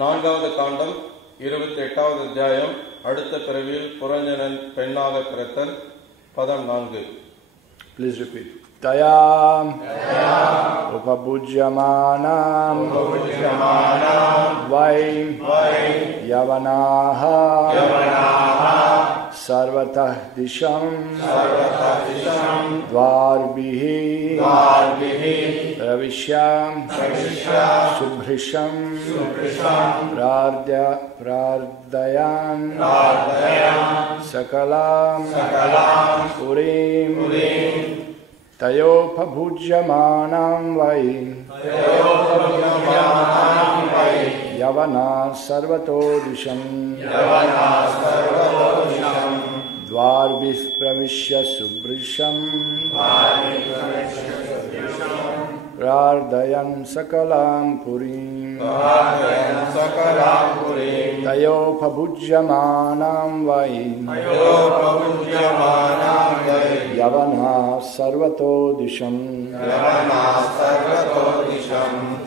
நான்காவது காண்டம் 28வது அத்தியாயம். அடுத்த பிறவியில் புரஞ்சனன் பெண்ணாக பிறத்தல். பதம் 4. Please repeat. Tayam upabhujyamanam vai yavanaha sarvatah disham dvarbihi pravishyam subhrisham prardayan sakalam purim Tayopabhujyamanam vai Yavana sarvato disham Dvarbih pravishya subrisham Prardayan sakalam purim Tayopabhujyamanam vai Yavana sarvato disham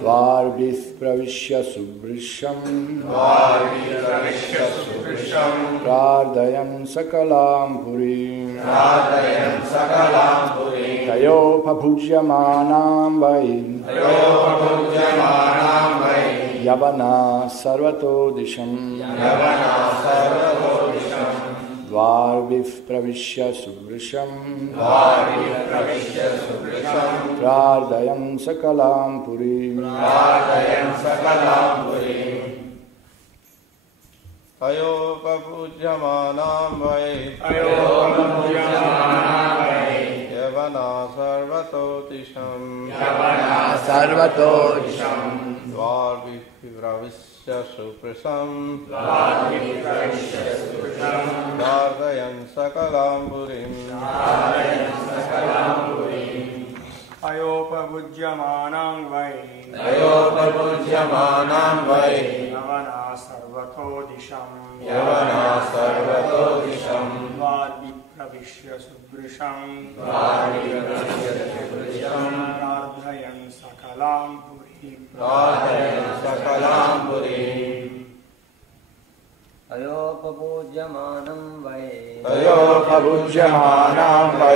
Dvarbih pravishya subrisham Prardayan sakalam purim Tayopabhujyamanam vai Yavana sarvato disham Dvarbih pravishya subrisham Prardayan sakalam purim Tayopabhujyamanam vai Yavana sarvato disham Dvarbih pravishya subrisham Prardayan sakalam purim Tayopabhujyamanam vai Yavana sarvato disham Dvarbih pravishya subrisham Prardayan sakalam purim Tayopabhujyamanam vai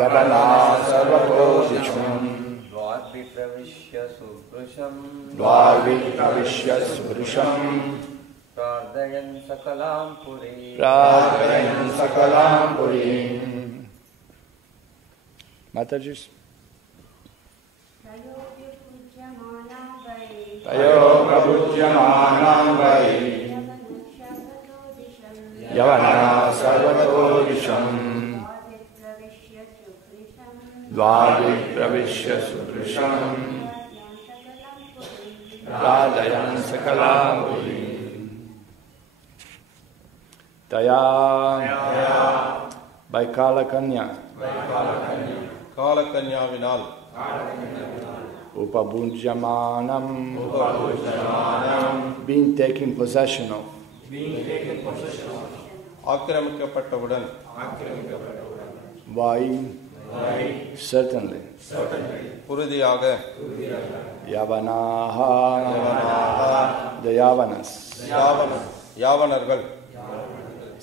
Yavana sarvato disham Dvarbih pravishya subrisham Prardayan sakalam purim Mataji's Tayopabhujyamanam vai Yavana sarvato disham Dvarbih pravishya subrisham Prardayan sakalam purim Taya by Kalakanya காலக்கன்யாவினால் Upabhujyamanam being taken possession of ஆக்கிரமிக்கப்பட்டவுடன் Why? Certainly. உறுதியாக Yavanaha the Yavanas யாவனர்கள்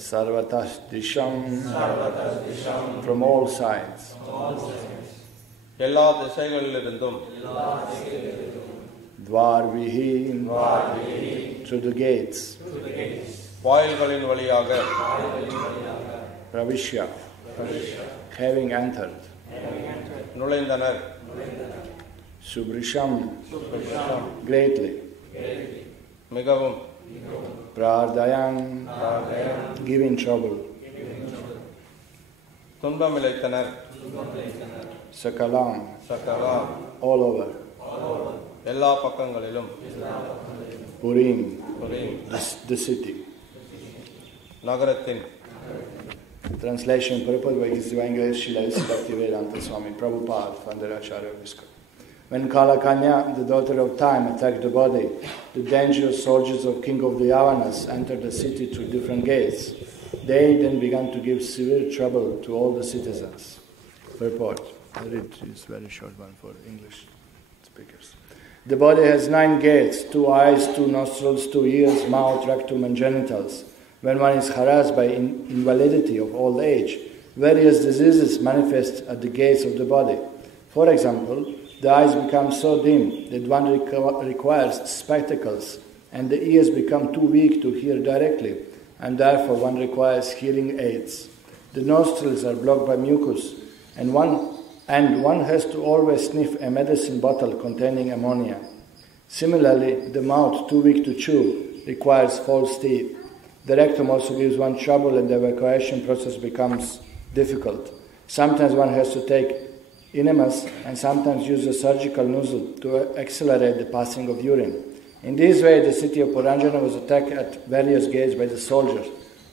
Sarvatah disham from all sides எல்லா திசைகளிலிருந்தும் Dvarvihi through the gates வாயில்களின் வழியாக Pravishya having entered நுழைந்தனர். Subrisham greatly மிகவும் Prardayan giving trouble துன்பமிழைத்தனர். Sakalam சகலா all over எல்லா பக்கங்களிலும் Purim புரியும் the city. நகரத்தின் Translation purport by His Divine Grace Srila Bhaktivedanta Swami Prabhupada Founder Acharya Viskar. When Kalakanya, the daughter of time, attacked the body, the dangerous soldiers of King of the Yavanas entered the city through different gates. They then began to give severe trouble to all the citizens. Purport. I read this very short one for English speakers. The body has 9 gates, 2 eyes, 2 nostrils, 2 ears, mouth, rectum and genitals. When one is harassed by invalidity of old age, various diseases manifest at the gates of the body. For example, the eyes become so dim that one requires spectacles, and the ears become too weak to hear directly, and therefore one requires hearing aids. The nostrils are blocked by mucus, and one has to always sniff a medicine bottle containing ammonia. Similarly, the mouth, too weak to chew, requires false teeth. The rectum also gives one trouble, and the evacuation process becomes difficult. Sometimes one has to take enemas and sometimes use a surgical nozzle to accelerate the passing of urine. In this way, the city of Puranjana was attacked at various gates by the soldiers.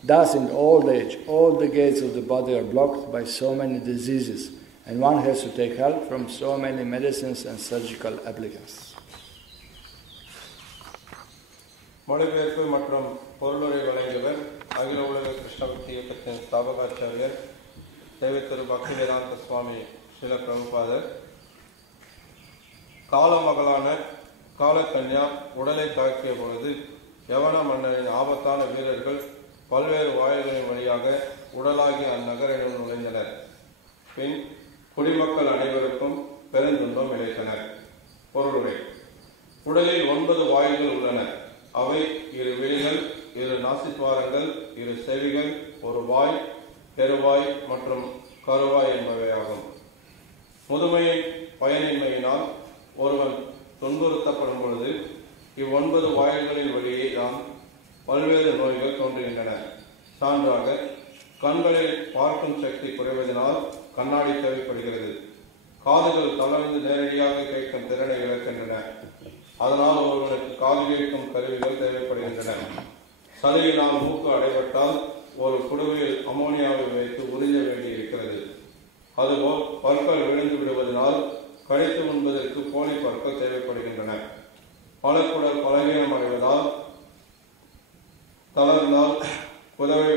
Thus, in old age, all the gates of the body are blocked by so many diseases, and one has to take help from so many medicines and surgical applicants. மொழிபெயர்ப்பு மற்றும் பொருளுரை வழங்கியவர் அகில உலக கிருஷ்ண பக்தி இயக்கத்தின் ஸ்தாபகாச்சாரியர் தேவத்திரு பக்திவேதாந்த சுவாமி ஸ்ரீல பிரபுபாதர். காலமகளான காலக்கன்யா உடலை தாக்கிய பொழுது யவன மன்னரின் ஆபத்தான வீரர்கள் பல்வேறு வாயில்களின் வழியாக உடலாகிய அந்நகரிடம் நுழைந்தனர். பின் குடிமக்கள் அனைவருக்கும் பெருந்துன்பம் இழைத்தனர். பொருளுரை: உடலில் 9 வாயில்கள் உள்ளன. அவை 2 விழிகள், 2 நாசித்வாரங்கள், 2 செவிகள், 1 வாய், பெருவாய் மற்றும் கருவாய் என்பவையாகும். முதுமையின் பயனின்மையினால் ஒருவன் துன்புறுத்தப்படும் பொழுது 9 வாயில்களின் வழியே தான் பல்வேறு நோய்கள் தோன்றுகின்றன. சான்றாக, கண்களில் பார்க்கும் சக்தி குறைவதனால் கண்ணாடி தேவைப்படுகிறது. காதுகள் தளர்ந்து நேரடியாக கேட்கும் திறனை இழக்கின்றன. அதனால் ஒருவனுக்கு காது கேட்கும் கருவிகள் தேவைப்படுகின்றன. சளியினால் மூக்கு அடைபட்டால் ஒரு குடுவையில் அமோனியாவை வைத்து உறிஞ்ச வேண்டியிருக்கிறது. அதுபோல் பற்கள் விழுந்து விடுவதனால் கழித்து உண்பதற்கு போலி பற்கள் தேவைப்படுகின்றன. மலக்குடல் பலவீனம் அடைவதால் தளர்ந்தால் குதவை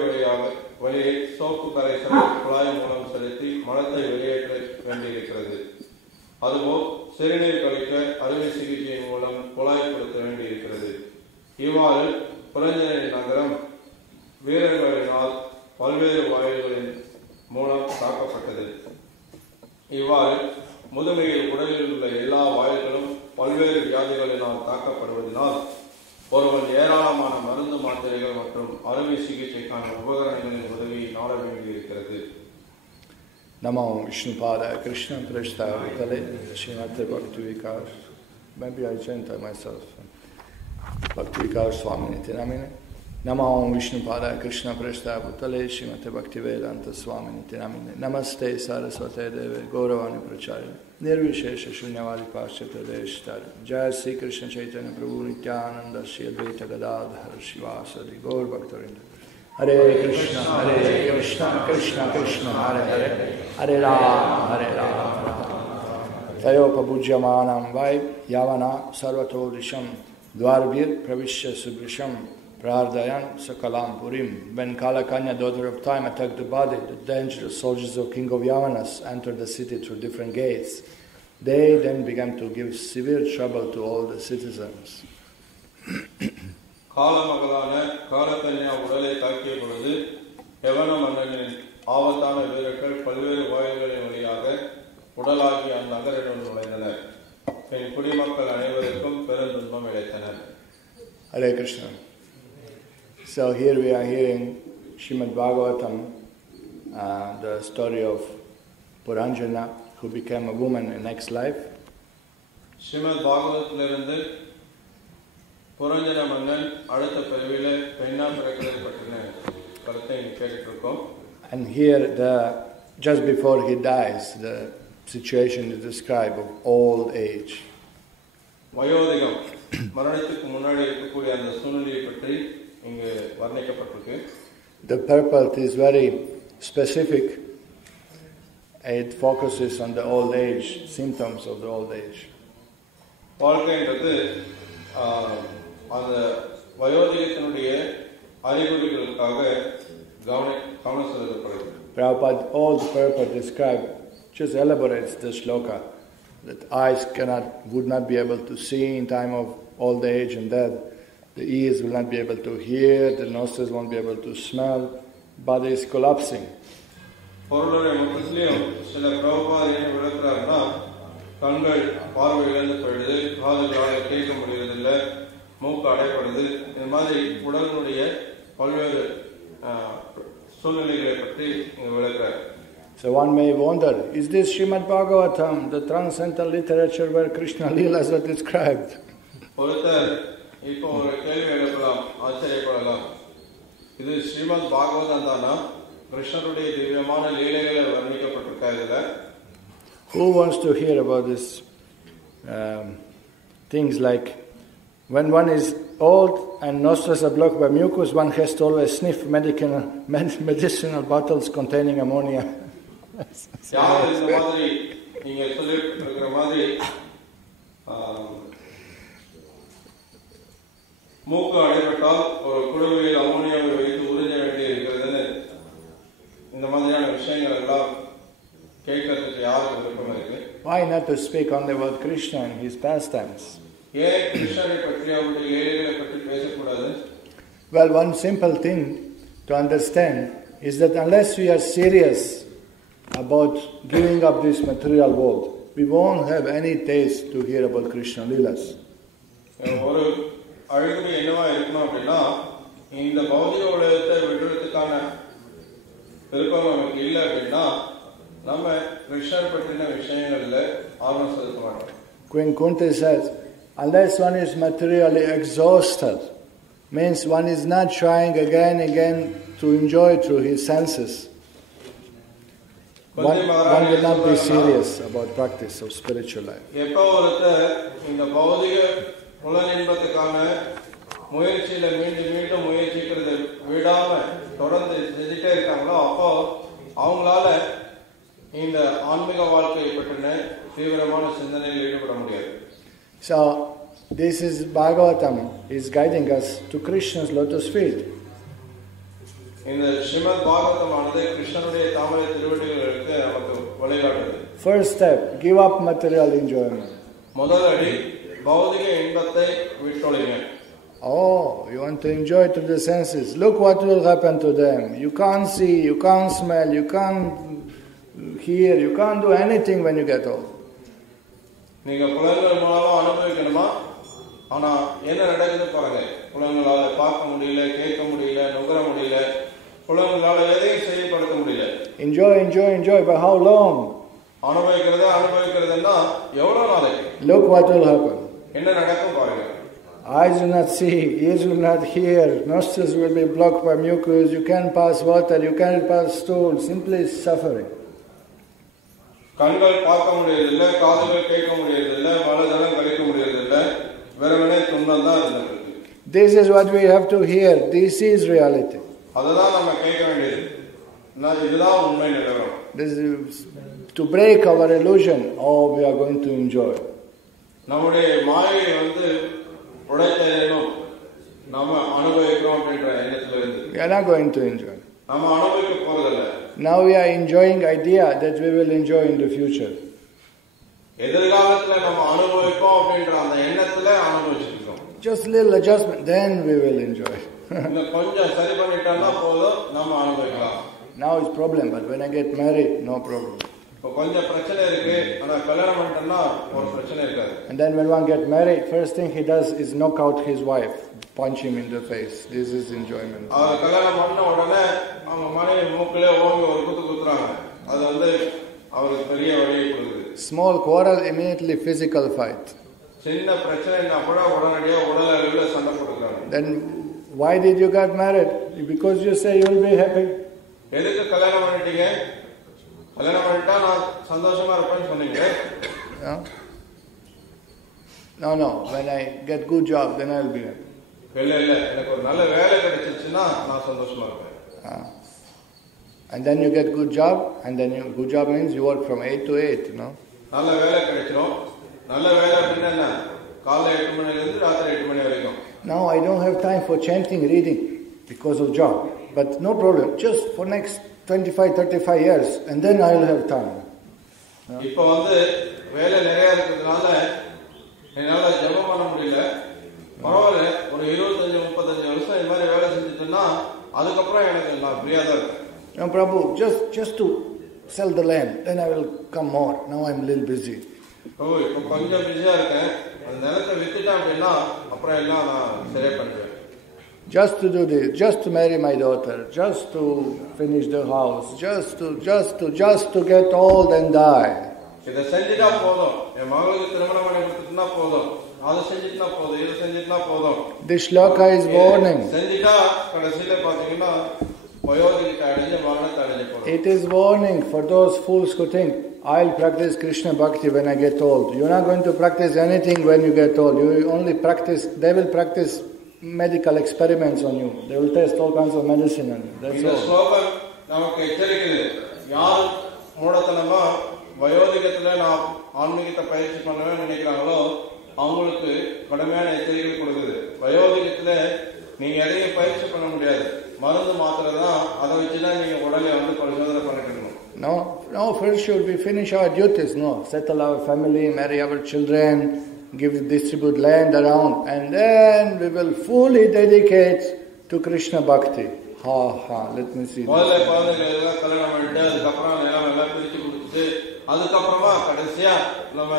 வழியை சோப்பு கரைசலை குழாய் மூலம் செலுத்தி மலத்தை வெளியேற்ற வேண்டியிருக்கிறது. அதுபோல் சிறுநீர் கழிக்க அறுவை சிகிச்சையின் மூலம் குழாய்ப்படுத்த வேண்டியிருக்கிறது. இவ்வாறு புரஞ்சனின் நகரம் வீரர்களினால் பல்வேறு வாயில்களின் மூலம் தாக்கப்பட்டது. இவ்வாறு முதுமையில் உடலில் உள்ள எல்லா வாயில்களும் பல்வேறு வியாதிகளினால் தாக்கப்படுவதனால் ஒருவன் ஏராளமான மருந்து மாத்திரைகள் மற்றும் அறுவை சிகிச்சைக்கான உபகரணங்களின் உதவியை நாட வேண்டியிருக்கிறது. Namo Vishnupada Krishna Prashtavitale Srimad Bhakti Vikas. Maybe I chant myself. Bhakti Vikas Swaminiti Namine. Namo Vishnupada Krishna Prashtavitale Srimad Bhakti Vedanta Swaminiti Namine. Namaste Saraswate Deve Gauravani Pracharya Nirvishesha Shunyavadi Paschata Deshtara. Jai Sri Krishna Chaitanya Prabhu Nityananda Shri Advaita Gadadhar Shivasadi Gaur Bhaktarinda. Hare Krishna, Krishna Krishna, Hare Hare, Hare Rama, Tayopa Bhujyamanam Vai, Yavana Sarvato Disham, Dvarbir Pravishya Subrisham, Prardayan Sakalam Purim. When Kalakanya, daughter of time, attacked the body, the dangerous soldiers of King of Yavanas entered the city through different gates. They then began to give severe trouble to all the citizens. காலமகளான காலக்கன்யா உடலை தாக்கிய பொழுது யவன மன்னனின் ஆபத்தான வீரர்கள் பல்வேறு வாயில்களின் வழியாக உடலாகிய அந்நகரிடம் நுழைந்தனர். பின் குடிமக்கள் அனைவருக்கும் பெருந்துன்பம் இழைத்தனர். Hare Krishna. So here we are hearing Srimad Bhagavatam, the story of Puranjana, who became a woman in next life. Srimad பாகவதத்திலிருந்து புரஞ்சன மன்னன் அடுத்த பிறவிலே பெண்ணா பிறக்கிறது பற்றின கருத்தை கேட்டிருக்கோம். And here, just before he dies, the situation is described of old age. வயோதிகம், மரணத்துக்கு முன்னாடி இருக்கக்கூடிய அந்த சூழ்நிலையை பற்றி இங்கு வர்ணிக்கப்பட்டிருக்கு. The purport is very specific. It focuses on the old age, symptoms of the old age. வாழ்க்கைன்றது அந்த வயோதிகத்தினுடைய அறிகுறிகளுக்காக கவனம் செலுத்தப்படுது. Prabhupada, all the purport described just elaborates the shloka that eyes would not be able to see in time of old age and death. The ears will not be able to hear, the nostrils won't be able to smell, body is collapsing. பொருளுரை மொத்தத்திலையும் சில பிரபுபாதர் என்ன விளக்குறாருன்னா, கண்கள் பார்வை இழந்து போயிடுது, காதுகளால் கேட்க முடியறதில்லை, மூக்கு அடைப்படுது. இந்த மாதிரி உடலினுடைய பல்வேறு சூழ்நிலைகளை பற்றி இங்க விளக்குறாரு. So one may wonder, is this Srimad Bhagavatam, the transcendental literature where Krishna Leelas are described? ஒருத்தர் இப்போ ஒரு கேள்வி எழுப்பலாம், ஆச்சரியப்படலாம். இது ஸ்ரீமத் பாகவதம் தானா? கிருஷ்ணருடைய திவ்யமான லீலைகளை வர்ணிக்கப்பட்டிருக்கா இதுல? Who wants to hear about this things like when one is old and nostrils are blocked by mucus, one has to always sniff medicinal bottles containing ammonia. யார் இந்த மாதிரி நீங்க சொல்லிட்டு இருக்கிற மாதிரி மூக்கு அடைபட்டால் ஒரு குடுவையில் அம்மோனியாவை வைத்து உறிஞ்ச வேண்டி இருக்கிறதுன்னு இந்த மாதிரியான விஷயங்கள் எல்லாம் கேட்கறதுக்கு யாருக்கு விருப்பம் இருக்கு? Why not to speak only about Krishna and his pastimes? ஏன் கிருஷ்ணரை பற்றி அவருடைய லீலைகளை பற்றி பேசக்கூடாது? Well, one simple thing to understand is that unless we are serious about giving up this material world, we won't have any taste to hear about Krishna Leelas. ஒரு அழுகுமை என்னவா இருக்கணும் அப்படின்னா, இந்த பௌதிக உலகத்தை விடுறதுக்கான விருப்பம் நமக்கு இல்லை அப்படின்னா நம்ம கிருஷ்ணர் பற்றின விஷயங்கள்ல ஆர்வம் செலுத்த மாட்டோம். Queen Kunti says, unless one is materially exhausted, means one is not trying again and again to enjoy through his senses. One will not be serious about practice of spiritual life. எப்போ ஒருத்தர் இந்த பௌதிக புலனின்பத்துக்கான முயற்சியில மீண்டும் மீண்டும் முயற்சிக்கிறத விடாம தொடர்ந்து செஞ்சுட்டே இருக்காங்களோ அப்போ அவங்களால இந்த ஆன்மீக வாழ்க்கையை பற்றின தீவிரமான சிந்தனையில் ஈடுபட முடியாது. So this is Bhagavatam is guiding us to Krishna's lotus feet. இந்த ஸ்ரீமத் பாகவதமானது கிருஷ்ணனுடைய தாமரை திருவடிகளுக்கு நமக்கு வழிகாட்டுது. First step, give up material enjoyment. முதல் அடி பௌதிக இன்பத்தை விட்டொழிங்க. Oh, you want to enjoy to the senses. Look what will happen to them. You can't see, you can't smell, you can't hear, you can't do anything when you get old. நீங்க புலன்கள் மூலமா அனுபவிக்கணுமா? ஆனா என்ன நடக்குது பாருங்க. புலன்களால பார்க்க முடியல, கேட்க முடியல, நுகர முடியல, புலன்களால எதையும் செயல்படுத்த முடியல. Enjoy, but how long? அனுபவிக்கிறதுன்னா எவ்வளவு நாளைக்கு? Look what will happen. என்ன நடக்கும் பாருங்க. Eyes will not see, ears will not hear, nostrils will be blocked by mucus, you can't pass water, you can't pass stool, simply suffering. கண்கள் பார்க்க முடியறதில்லை, காதுகள் கேட்க முடியறதில்லை, மனதளம் கழிக்க முடியறதில்லை, வெறுமனே துன்பம் தான் இருந்தது. This is what we have to hear. This is reality. அதுதான் நம்ம கேட்க வேண்டியது. இதுதான் உண்மை நிலவரம். This is to break our illusion. Oh, we are going to enjoy. நம்முடைய மாயை உடைத்தேனும் நம்ம அனுபவிக்கிறோம் அப்படின்ற எண்ணத்துல இருந்து. We are not going to enjoy. நம்ம அனுபவிக்க போறதில்லை. Now we are enjoying idea that we will enjoy in the future. எதிர்காலத்துல நம்ம அனுபவிப்போம் அப்படின்ற அந்த எண்ணத்துல அனுபவிச்சிருக்கோம். Just little adjustment, then we will enjoy. இன்னும் கொஞ்சம் சரி பண்ணிட்டோம்னா போதும், நம்ம அனுபவிக்கலாம். Now it's problem, but when I get married, no problem. இப்போ கொஞ்சம் பிரச்சனை இருக்கு, ஆனா கல்யாணம் பண்ணிட்டோம்னா ஒரு பிரச்சனை இருக்காது. And then when one gets married, first thing he does is knock out his wife, punch him in the face. This is enjoyment. அவர் கல்யாணம் பண்ண உடனே அவங்க மனைவி மூக்கிலே ஓங்கி ஒரு குத்து குத்துறாங்க. அது அவருக்கு பெரிய வழியை கொடுக்குது. Small quarrel, immediately physical fight. சின்ன பிரச்சனைனா கூட உடனடியா உடல் அளவுல சண்டை போட்டுக்கிறாங்க. Then why did you get married? Because you say you will be happy. எதுக்கு கல்யாணம் பண்ணிட்டீங்க? கல்யாணம் பண்ணிட்டா நான் சந்தோஷமா இருப்பேன்னு சொன்னீங்க. No. When I get good job, then I will be happy. இல்ல எனக்கு ஒரு நல்ல வேலை கிடைச்சிச்சுன்னா நான் சந்தோஷமா இருப்பேன். And then you get good job, and then good job means you work from 8 to 8, நல்ல வேலை கிடைச்சிரும். நல்ல வேலை அப்படின்னா என்ன? காலை 8 மணில இருந்து ராத்திரி 8 மணி வரைக்கும். Now I don't have time for chanting, reading because of job. But no problem. Just for next 25, 35 years, and then I will have time. இப்போ வந்து வேலை நிறைய இருக்கிறதுனால என்னால ஜெபம் பண்ண முடியல. பரவாயில்ல, ஒரு 25-35 வருஷம் இந்த மாதிரி வேலை செஞ்சுட்டேன்னா அதுக்கப்புறம் எனக்கு நான் ஃப்ரீயா தான் இருக்கேன். No, Prabhu, just to sell the land, then I will come more. Now I'm a little busy. பிரபு, இப்போ கொஞ்சம் பிஸியா இருக்கேன், அந்த நிலத்தை வித்துட்டேன் அப்படின்னா அப்புறம் எல்லாம் நான் சரியா பண்ணுவேன். Just to do this, just to marry my daughter, just to finish the house, just to get old and die. இதை செஞ்சுட்டா போதும், என் மகளுக்கு திருமணம் பண்ணி கொடுத்துட்டுனா போதும், அதை செஞ்சுட்டுனா போதும், இதை செஞ்சுட்டுனா போதும். This shloka is warning. செஞ்சுட்டா கடைசியில பாத்தீங்கன்னா வயோதிகத்தை அடைஞ்ச மரணத்தை அடைஞ்ச போதும். It is warning for those fools who think, I'll practice Krishna Bhakti when I get old. You're not going to practice anything when you get old. You only practice, they will practice medical experiments on you. They will test all kinds of medicine on you. That's all. இந்த ஸ்லோகம் நமக்கு எச்சரிக்குது. யார் மூடத்தனமா வயோதிகத்துல நான் ஆன்மீகத்தை பயிற்சி பண்ணணும்னு நினைக்கிறாங்களோ அவங்களுக்கு கடுமையான எச்சரிக்கை கொடுக்குது. வயோதிகத்துல நீங்க எதையும் பயிற்சி பண்ண முடியாது, மருந்து மாத்திரை தான், அதை வச்சுதான் நீங்க உடலை வந்து பரிசோதனை பண்ணிக்கணும். No, first should we finish our duties, settle our family, marry our children, distribute land around, and then we will fully dedicate to Krishna Bhakti. Let me see. முதல்ல குழந்தைகள் எல்லாம் கல்யாணம் பண்ணிட்டு அதுக்கப்புறம் எல்லாம் பிரிச்சு கொடுத்துட்டு அதுக்கப்புறமா கடைசியா நம்ம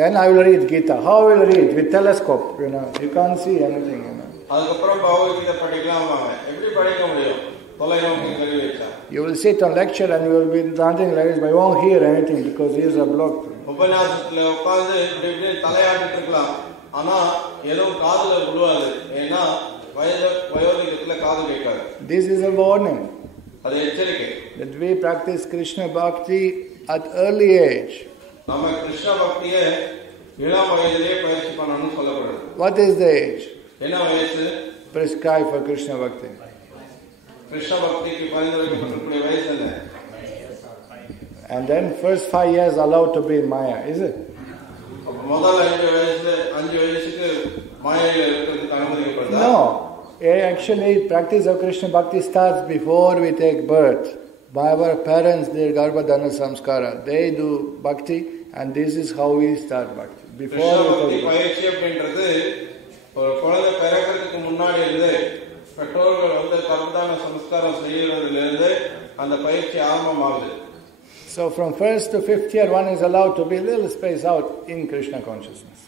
Then I will read Gita. How I will read? With telescope, you can't see anything. அதுக்கப்புறம் பகவத்கீதை படிக்கலாம். எப்படி படிக்க முடியும்? தொலைநோக்கி கருவி வச்சா. You will sit on lecture and you will be chanting like this, but you won't hear anything because ears are blocked. உபன்யாசத்துல உட்கார்ந்து இப்படி தலையாட்டிட்டு இருக்கலாம், ஆனா எதுவும் காதுல விழுவாது. ஏன்னா வயோதிகத்துல காது கேட்காது. This is a warning. அது எச்சரிக்கை. That we practice Krishna Bhakti at early age. நம்ம கிருஷ்ண பக்தியை இளம் வயதிலே பயிற்சி பண்ணணும்னு சொல்லப்படுது. What is the age? என்ன வயசு prescribed for Krishna Bhakti? Krishna பக்திக்கு பரிந்துரைக்கப்பட்டிருக்கிற வயசு என்ன? And then first 5 years allowed to be in Maya, is it? முதல் 5 வயசுக்கு மாயையில இருக்கிறதுக்கு அனுமதிக்கப்படுதா? No. Actually, practice of Krishna Bhakti starts before we take birth. By our parents, their Garbhadana Samskara, they do Bhakti, and this is how we start Bhakti. Before we take பயிற்சி அப்படின்றது ஒரு குழந்தை பிறக்கிறதுக்கு முன்னாடி இருந்து பெற்றோர்கள் வந்து கர்மதான சம்ஸ்காரம் செய்யறதிலிருந்து அந்த பயிற்சி ஆரம்பமாகுது. So from 1st to 5th year, one is allowed to be a little spaced out in Krishna consciousness.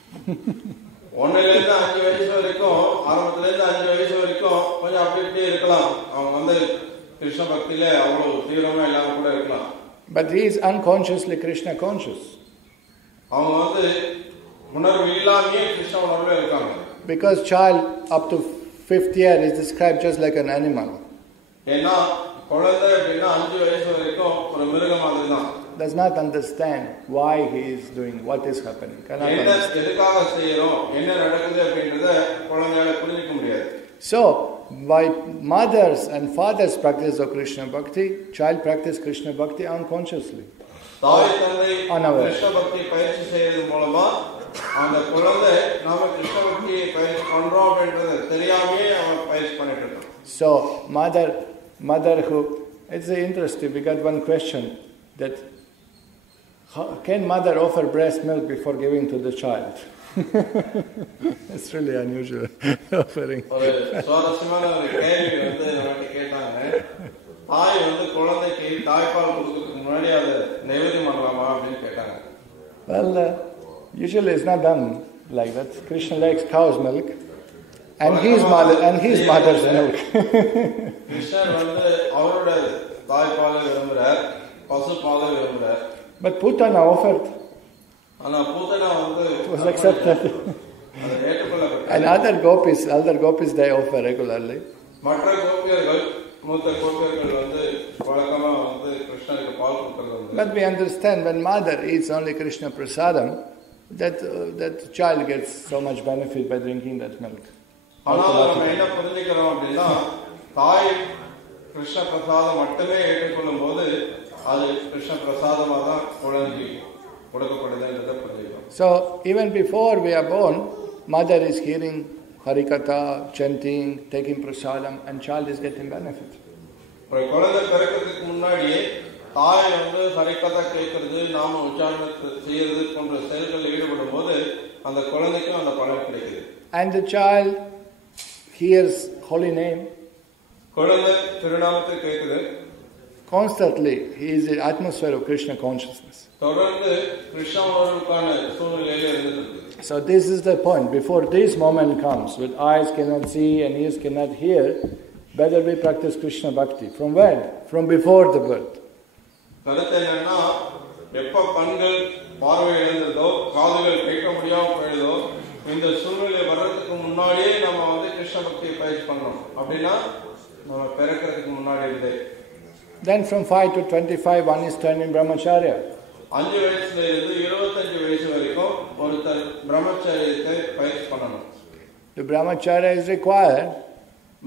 1லிருந்து 5 வயசு வரைக்கும், ஆரம்பத்திலிருந்து 5 வயசு வரைக்கும் கொஞ்சம் அப்படி இப்படி இருக்கலாம். அவங்க வந்து கிருஷ்ண பக்தியில அவ்வளவு தீவிரமா இல்லாம கூட இருக்கலாம். But he is unconsciously Krishna conscious. அவங்க வந்து உணர்வு இல்லாமயே கிருஷ்ண உணர்வுல இருக்காங்க. Because child up to 5th year is described just like an animal. ஏன்னா குழந்தை அப்படின்னா 5 வயசு வரைக்கும் ஒரு மிருகம் மாதிரி தான். Does not understand why he is doing what is happening. என்ன எதுக்காக செய்யறோம், என்ன நடக்குது அப்படின்றத குழந்தையால புரிஞ்சுக்க முடியாது. So by mothers and fathers practice of Krishna Bhakti, child practice Krishna Bhakti unconsciously. தாய் தந்தை கிருஷ்ண பக்தி பயிற்சி செய்யறது மூலமா அந்த குழந்தை நாம கிருஷ்ண பக்தியை பயிற்சி பண்றோம் அப்படின்றது தெரியாமே அவன் பயிற்சி பண்ணிட்டு இருக்கான். So mother who, it's interesting, we got one question that can mother offer breast milk before giving to the child? It's really unusual offering. ஒரு சுவாரஸ்யமான ஒரு கேள்வி வந்து நமக்கு கேட்டாங்க. தாய் வந்து குழந்தைக்கு தாய்ப்பால் கொடுக்கிறதுக்கு முன்னாடி அதை நைவேத்தியம் பண்ணலாமா அப்படின்னு கேட்டாங்க. Well, usually it's not done like that. Krishna likes cow's milk and his mother's milk. கிருஷ்ணர் வந்து அவரோட தாய்ப்பாலை விரும்புறார், பசுப்பாலை விரும்புறார். But Putana offered. ஆனா பூத்தனா வந்து was accepted. அதை ஏற்றுக்கொள்ளப்பட்டது. And other gopis they offer regularly. மற்ற கோபியர்கள், மூத்த கோபியர்கள் வந்து வழக்கமா வந்து கிருஷ்ணருக்கு பால் கொடுக்கிறது. But we understand when mother eats only Krishna prasadam, that child gets so much benefit by drinking that milk. ஆனா நம்ம என்ன புரிஞ்சுக்கிறோம் அப்படின்னா தாய் கிருஷ்ண பிரசாதம் மட்டுமே ஏற்றுக்கொள்ளும் போது அது கிருஷ்ண பிரசாதமா தான் குழந்தைக்கு கொடுக்கப்படுதுன்றதை புரிஞ்சுக்கிறோம். So even before we are born, mother is hearing harikatha, chanting, taking prasadam, and child is getting benefit. ஒரு குழந்தை பிறக்கிறதுக்கு முன்னாடியே தாய் வந்து ஹரிகதா கேட்கறது, நாம உச்சாரணத்தை செய்யறது போன்ற செயல்களில் ஈடுபடும் போது அந்த குழந்தைக்கும் அந்த பலன் கிடைக்குது. And the child hears holy name. குழந்தை திருநாமத்தை கேட்குது. Constantly, he is in the atmosphere of Krishna consciousness. தொடர்ந்து கிருஷ்ண உணர்வுக்கான சூழ்நிலையில இருந்துட்டு. So this is the point. Before this moment comes, with eyes cannot see and ears cannot hear, better we practice Krishna Bhakti. From when? From before the birth. கருத்து என்னன்னா, எப்ப கண்கள் பார்வை இழந்ததோ, காதுகள் கேட்க முடியாம போயதோ, இந்த சூழ்நிலை வர்றதுக்கு முன்னாடியே நம்ம வந்து கிருஷ்ண பக்தியை பயிற்சி பண்ணணும். அப்படின்னா நம்ம பிறக்கிறதுக்கு முன்னாடி இருந்தே. Then from 5 to 25, one is trained in brahmacharya. 5 வயசுல இருந்து 25 வயசு வரைக்கும் ஒருத்தர் பிரம்மச்சரியத்தை பயிற்சி பண்ணணும். The brahmacharya is required.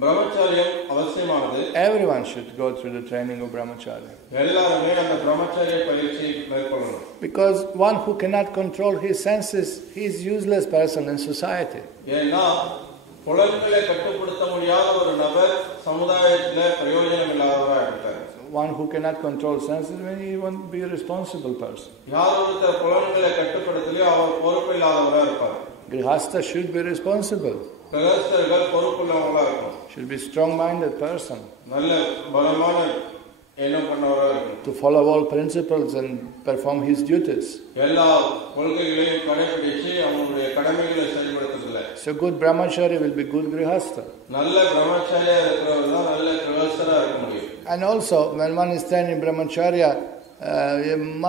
பிரம்மச்சரியம் அவசியமானது. Everyone should go through the training of brahmacharya. எல்லாருமே அந்த பிரம்மச்சரிய பயிற்சி மேற்கொள்ளணும். Because one who cannot control his senses, he is useless person in society. ஏன்னா புலன்களை கட்டுப்படுத்த முடியாத ஒரு நபர் சமுதாயத்துல பிரயோஜனம் இல்லாதவரா இருக்கார். One who cannot control senses, he won't be a responsible person. யார் ஒருத்தர் புலன்களை கட்டுப்படுத்தலையோ அவர் பொறுப்பு இல்லாதவரா இருப்பார். Grihastha should be responsible. கிரகஸ்தர்கள் பொறுப்புள்ளவங்களா இருக்கணும். Should be strong-minded person. நல்ல பலமான எண்ணம் கொண்டவரா இருக்கணும். To follow all principles and perform his duties. எல்லா கொள்கைகளையும் கடைபிடிச்சு அவங்களுடைய கடமைகளை செயல்படுத்துறதில்ல. So good brahmachari will be good grihastha. நல்ல பிரம்மச்சாரியா இருக்கிறவர் தான் நல்ல கிரகஸ்தரா இருக்க முடியும். And also, when one is trained in brahmacharya,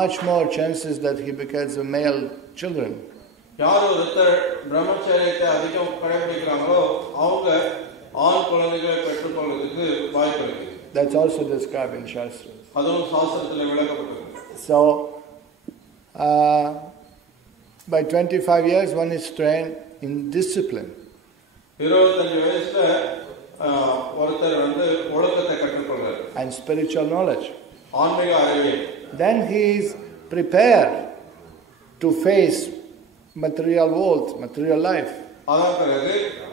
much more chances that he becomes a male children. யார் ஒருத்தர் பிரம்மச்சரியத்தை அதிகம் கடைபிடிக்கிறாங்களோ அவங்க ஆண் குழந்தைகளை பெற்றுக்கொள்வதற்கு வாய்ப்பு இருக்கு. That's also described in Shastras. அதுவும் சாஸ்திரத்தில் விளக்கப்பட்டிருக்கு. So, by 25 years, one is trained in discipline. 25 வயசுல ஒருத்தர் வந்து ஒழுக்கத்தை கற்றுக்கொள்றார். And spiritual knowledge. ஆன்மீக அறிவை. Then he is prepared to face material world, material life. அதன் பிறகு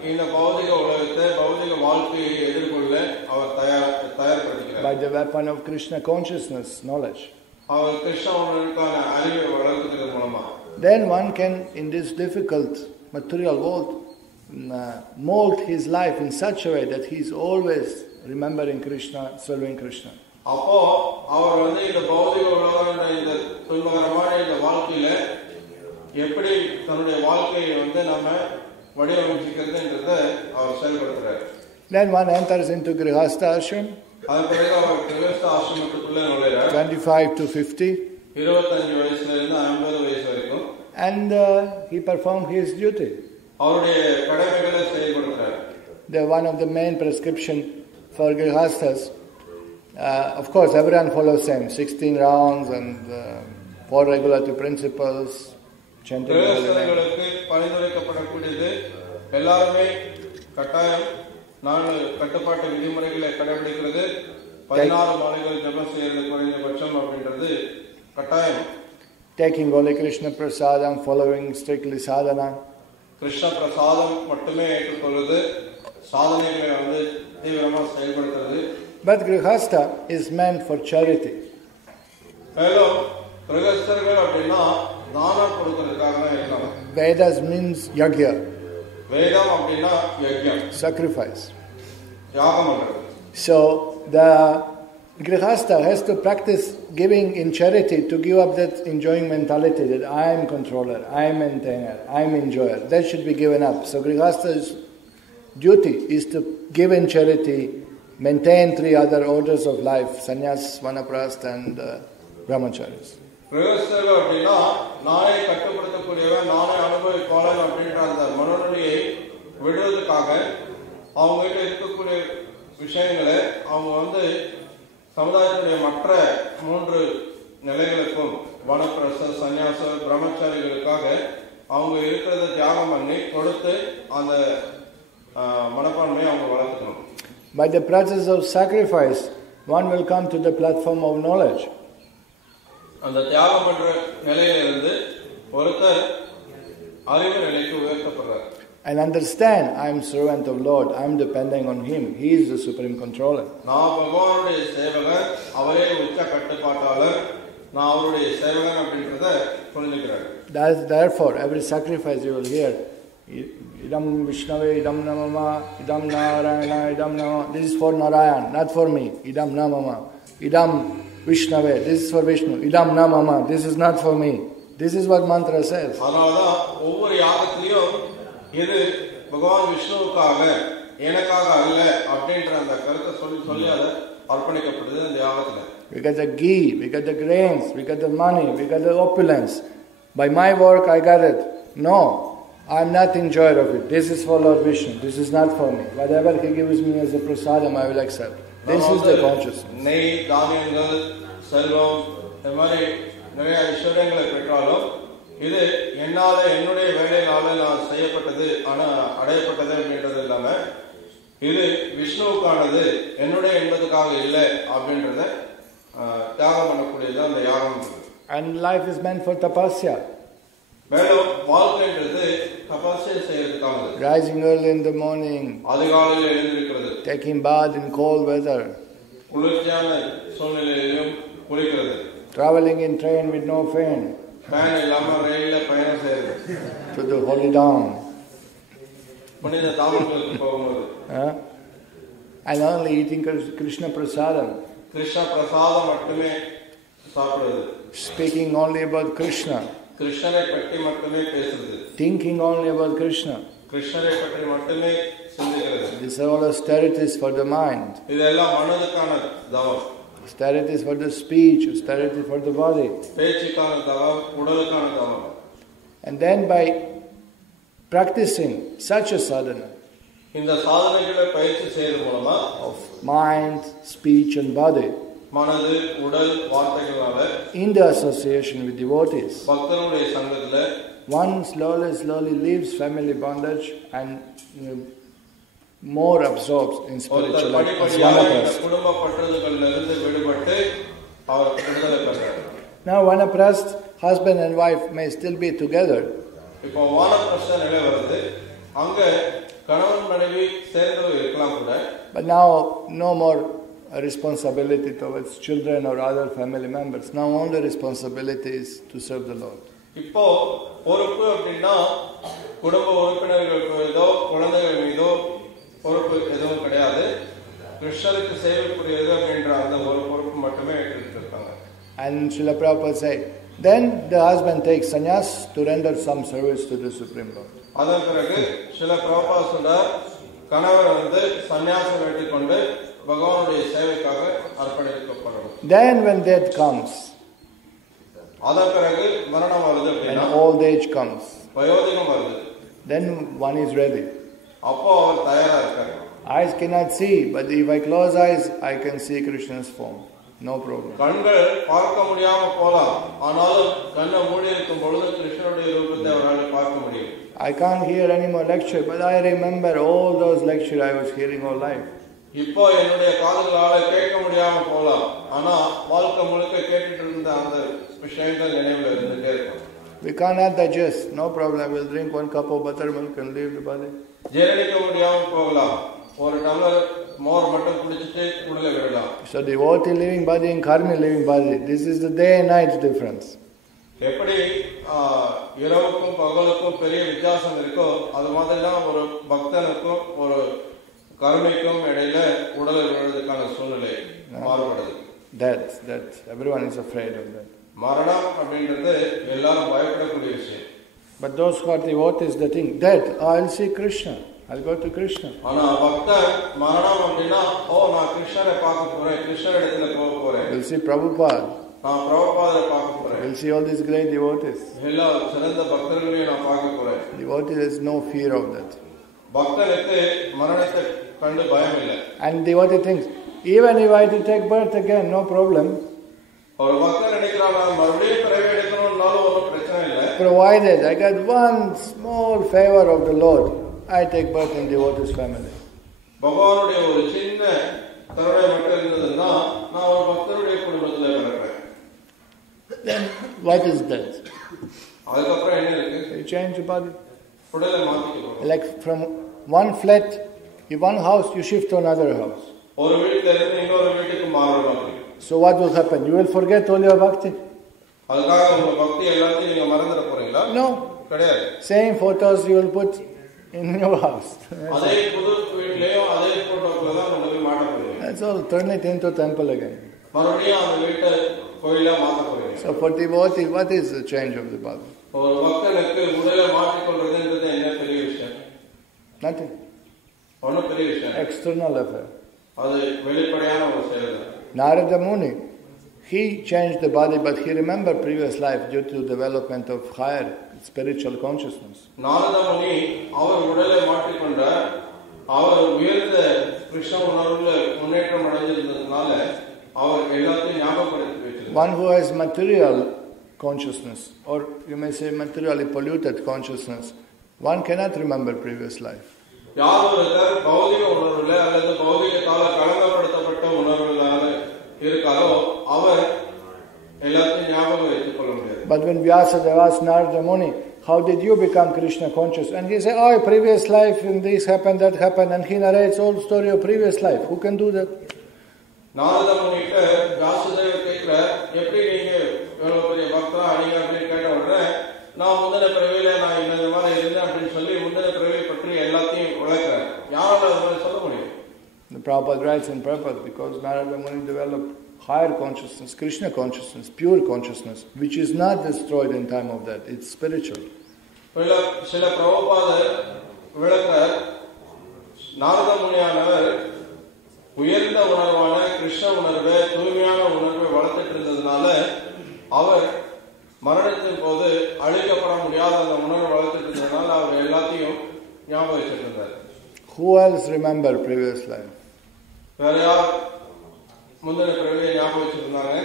இந்த பௌதிக உலகத்தை, பௌதிக வாழ்க்கையை எதிர்கொள்ள அவர் தயார்படுத்துகிறார். By the weapon of Krishna consciousness, knowledge. அவர் கிருஷ்ண உணர்வுக்கான அறிவை வளர்க்கிறது மூலமா. Then one can, in this difficult material world, mold his life in such a way that he is always remembering Krishna, serving Krishna. அப்போ அவர் வந்து இந்த பௌதிக உலகம், இந்த துன்பகரமான இந்த வாழ்க்கையில எப்படி தன்னுடைய வாழ்க்கையை வந்து நம்ம வடிவமைச்சிக்கிறதுன்றதை அவர் செயல்படுத்துறார். Then one enters into Grihastha ashram. அதன் பிறகு அவர் கிரகஸ்த ஆசிரமத்துக்குள்ள நுழைறார். 25 to 50. 25 வயசுல இருந்து 50 வயசு வரைக்கும். And he performed his duty. அவருடைய கடமைகளை செயல்படுத்துறார். One of the main prescription for Grihasthas, of course everyone follows same 16 rounds and 4 regulative principles. கிரகஸ்தர்களுக்கு பரிந்துரைக்கப்படக்கூடியது எல்லாருமே கட்டாயம் 4 கட்டுப்பாட்டு விதிமுறைகளை கடைபிடிக்கிறது, 16 மாலைகள் ஜபம் செய்யறது குறைந்தபட்சம் அப்படின்றது கட்டாயம். Taking Holy Krishna Prasadam, following strictly sadhana. Krishna பிரசாதம் மட்டுமே ஏற்றுக்கொள்வது, சாதனைகளை வந்து தீவிரமா செயல்படுத்துறது. But Grihastha is meant for charity. மேலும் கிரகஸ்தர்கள் அப்படின்னா தானம் கொடுக்கிறதுக்காக தான் இருக்காங்க. Vedas means yagya. வேதம் அப்படின்னா யஜ்ஞம், sacrifice. யாகம் பண்றது. So the Grihastha has to practice giving in charity to give up that enjoying mentality that I am controller, I am maintainer, I am enjoyer. That should be given up. So Grihastha's duty is to give in charity, maintain 3 other orders of life, sannyas, vanaprastha and brahmacharis. கிரகஸ்தர்கள் அப்படின்னா நானே கட்டுப்படுத்தக்கூடியவன், நானே அனுபவிப்பாளன் அப்படின்ற அந்த மனநிலையை விடுறதுக்காக அவங்ககிட்ட இருக்கக்கூடிய விஷயங்களை அவங்க வந்து சமுதாயத்தினுடைய மற்ற 3 நிலைகளுக்கும் வனப்பிரச, சன்னியாச, பிரம்மச்சாரிகளுக்காக அவங்க இருக்கிறத தியாகம் பண்ணி கொடுத்து அந்த மனப்பான்மையை அவங்க வளர்த்துக்கணும். By the process of sacrifice, one will come to the platform of knowledge. அந்த தியாகம் என்ற நிலையிலிருந்து ஒருத்தர் அறிவு நிலைக்கு உயர்த்தப்படுறார். and understand I am servant of Lord, I am depending on Him. He is the supreme controller. நான் பகவானுடைய சேவகன், அவரே உச்ச கட்டுப்பாட்டாளர், நான் அவருடைய சேவகன் அப்படின்றத புரிஞ்சுக்கிறார். Therefore, every sacrifice you will hear, idam Vishnave, idam namama, idam Narayana, idam nama. This is for Narayan, not for me. Idam namama, idam Vishnave. This is for Vishnu. Idam namama. This is not for me. This is what mantra says. அதனால்தான் ஒவ்வொரு யாகத்திலையும் இது பகவான் விஷ்ணுவுக்காக, எனக்காக அல்ல அப்படின்ற அந்த கருத்தை சொல்லி அதை அர்ப்பணிக்கப்படுது இந்த யாகத்துல. We got the ghee, we got the grains, we got the money, we got the opulence. By my work I got it. No, I am not enjoyer of it. This is for Lord Vishnu. This is not for me. Whatever He gives me as a prasadam, I will accept. This is the consciousness. நெய், தானியங்கள், செல்வம், இந்த மாதிரி நிறைய ஐஸ்வர்யங்களை பெற்றாலும் இது என்னால, என்னுடைய வேலையினால நான் செய்யப்பட்டது, அடையப்பட்டது அப்படின்றது இல்லாம இது விஷ்ணுவுக்கானது, என்னுடைய என்பதுக்காக இல்லை அப்படின்றத தியாகம் பண்ணக்கூடியது அந்த யாகம். And life is meant for tapasya. மேலும் வாழ்க்கைன்றது தபஸ்யா செய்யறதுக்கானது. Rising early in the morning, அதிகாலையில் எழுந்திருக்கிறது, taking bath in cold weather, குளிர்ச்சியான சூழ்நிலையிலும் குளிக்கிறது, traveling in train with no fan, fan இல்லாம ரயில்ல பயணம் செய்யறது, to the holy dham, புனித தாமங்களுக்கு போகும்போது, and only eating Krishna prasadam, Krishna பிரசாதம் மட்டுமே சாப்பிடுறது, speaking only about Krishna, கிருஷ்ணரை பற்றி மட்டுமே பேசுறது, thinking only about Krishna. கிருஷ்ணரை பற்றி மட்டுமே சிந்திக்கிறது. These are all austerities for the mind. இதெல்லாம் மனதுக்கான தவம். Austerities for the speech, austerity for the body. பேச்சுக்கான தவம், உடலுக்கான தவம். And then by practicing such a sadhana இந்த சாதனைகளை பயிற்சி செய்யறது மூலமா of mind, speech and body, மனது, உடல், வார்த்தைகளால in the association with devotees, பக்தருடைய சங்கத்துல one slowly leaves family bondage and more absorbs in spiritual life as vanaprastha. குடும்ப பற்றுதல்கள்ல இருந்து விடுபட்டு அவர் விடுதலை பெறார். Now vanaprastha, husband and wife may still be together. இப்போ வானப்பிரஸ்த நிலை வருது, அங்க கணவன் மனைவி சேர்ந்து இருக்கலாம் கூட. But now no more responsibility towards children or other family members. Now only responsibility is to serve the Lord. இப்போ பொறுப்பு அப்படின்னா குடும்ப உறுப்பினர்கள் மீதோ குழந்தைகள் மீதோ பொறுப்பு எதுவும் கிடையாது. கிருஷ்ணருக்கு சேவை புரியுது அப்படின்ற அந்த ஒரு பொறுப்பு மட்டுமே ஏற்றுட்டு இருக்காங்க. And Srila Prabhupada say, then the husband takes sannyas to render some service to the Supreme Lord. அதன் பிறகு சில பிரபாபா சொன்னார், கணவர் சன்னியாசம் எடுத்துக்கொண்டு பகவானுடைய சேவைக்காக அர்ப்பணிக்கப்படணும். Then when death comes, அதன் பிறகு மரணம் வருது and அப்படின்னா, old age comes, வயோதிகம் வருது, then one is ready. அப்போ அவர் தயாரா இருக்காரு. Eyes cannot see, but if I close eyes, I can see Krishna's form. No problem. கண்கள் பார்க்க முடியாம போலாம், ஆனாலும் கண்ணை மூடி இருக்கும் பொழுது கிருஷ்ணனுடைய ரூபத்தை அவரால் பார்க்க முடியும். I can't hear any more lecture, but I remember all those lectures I was hearing all life. இப்போ என்னுடைய காதுகளால கேட்க முடியாம போலாம், ஆனா வாழ்க்கை முழுக்க கேட்டுட்டு இருந்த அந்த விஷயங்கள் நினைவுல இருந்துட்டே இருக்கும். We cannot digest, no problem. We'll drink one cup of buttermilk and leave the body. ஜீரணிக்க முடியாம போகலாம், ஒரு டம்ளர் மோர் மட்டும் குடிச்சிட்டு உடலை விடலாம். So devotee living body and karmi living body, this is the day and night difference. எப்படி இரவுக்கும் பகலுக்கும் பெரிய வித்தியாசம் இருக்கோ, அது மாதிரிதான் ஒரு பக்தனுக்கும் ஒரு கருணைக்கும் இடையில உடலை விடுறதுக்கான சூழ்நிலை மாறுபடுது. Death, everyone is afraid of that. மரணம் அப்படின்றது எல்லாரும் பயப்படக்கூடிய விஷயம். But those who are devotees, they think, death, I'll see Krishna, I'll go to Krishna. ஆனா பக்தர் மரணம் அப்படின்னா, நான் கிருஷ்ணரை பார்க்க போறேன், கிருஷ்ணர் இடத்துல போக போறேன், We'll see Prabhupada, நான் பிரபுபாதரை பார்க்க போறேன், we'll see all these great devotees. எல்லா சிறந்த பக்தர்களையும் நான் பார்க்க போறேன். Devotee has no fear of that. பக்தனுக்கு மரணத்தை கண்டு பயம் இல்லை. And devotee thinks, even if I have to take birth again, no problem. ஒரு பக்தர் நினைக்கிறாங்க, மறுபடியும் பிறவி எடுக்கணும்னாலும் ஒரு பிரச்சனை இல்லை. Provided I got one small favor of the Lord, I take birth in devotee's family. பகவானுடைய ஒரு சின்ன கருணை மட்டும் இருந்ததுன்னா நான் ஒரு பக்தருடைய குடும்பத்துல பிறக்கிறேன். Then what is that? அதுக்கப்புறம் என்ன இருக்கு? You change the body. உடலை மாத்திக்கிறோம். Like from one flat, in one house, you shift to another house. ஒரு வீட்டுல இருந்து இன்னொரு வீட்டுக்கு மாறணும். So what will happen? You will forget all your bhakti? அதுக்காக உங்க பக்தி எல்லாத்தையும் நீங்க மறந்துட போறீங்களா? No. கிடையாது. Same photos you will put in your house. அதே புது வீட்லயும் அதே போட்டோக்களை தான் கொண்டு போய் மாட்ட போறீங்க. That's all. Turn it into temple again. மறுபடியும் அந்த வீட்டை கோயிலா மாத்த போறீங்க. So for devotee, what is the change of the body? ஒரு பக்தனுக்கு உடலை மாற்றிக்கொள்றதுன்றது என்ன பெரிய விஷயம்? Nothing. ஒன்றும் பெரிய விஷயம். External affair. அது வெளிப்படையான ஒரு செயல். Narada Muni, he changed the body, but he remembered previous life due to development of higher spiritual consciousness. Narada முனி அவர் உடலை மாற்றிக்கொண்ட அவர் உயர்ந்த கிருஷ்ண உணர்வுல முன்னேற்றம் அடைந்திருந்ததுனால அவர் எல்லாத்தையும் ஞாபகப்படுத்தி வச்சிருந்தார். One who has material consciousness, or you may say materially polluted consciousness, one cannot remember previous life. யார் ஒருத்தர் பௌதிக உணர்வுல அல்லது பௌதிகத்தால களங்கப்படுத்தப்பட்ட உணர்வுகளால இருக்காரோ அவர் எல்லாத்தையும் ஞாபகம் வைத்துக் கொள்ள முடியாது. But when Vyasadeva asked Narada Muni, how did you become Krishna conscious? And he said, oh, previous life, and this happened, that happened, and he narrates all story of previous life. Who can do that? Narada முனிகிட்ட வியாசதேவர் கேட்கிற, எப்படி நீங்க எவ்வளவு பெரிய பக்தரா அடிங்க அப்படின்னு கேட்ட உடனே நான் முந்தின பிறவியில நான் இந்த மாதிரி இருந்தேன் அப்படின்னு சொல்லி முந்தின பிறவியை பற்றி எல்லாத்தையும் உழைக்கிறேன். யாரால அது மாதிரி சொல்ல முடியும்? The Prabhupada writes in Prabhupada, because Narada Muni developed higher consciousness, Krishna consciousness, pure consciousness, which is not destroyed in time of death. It's spiritual. சில பிரபுபாதர் விளக்கிறார், நாரத முனியானவர் உயர்ந்த உணர்வான கிருஷ்ண உணர்வை, தூய்மையான உணர்வை வளர்த்துட்டு இருந்ததுனால அவர் மரணத்தின் போது அழிக்கப்பட முடியாத அந்த உணர்வை வளர்த்துட்டு இருந்ததுனால அவர் எல்லாத்தையும் ஞாபகம் வச்சுட்டு இருந்தார். Who else remember previous life? வேற யார் முந்தின பிறவியை ஞாபகம் வச்சிருந்தாங்க?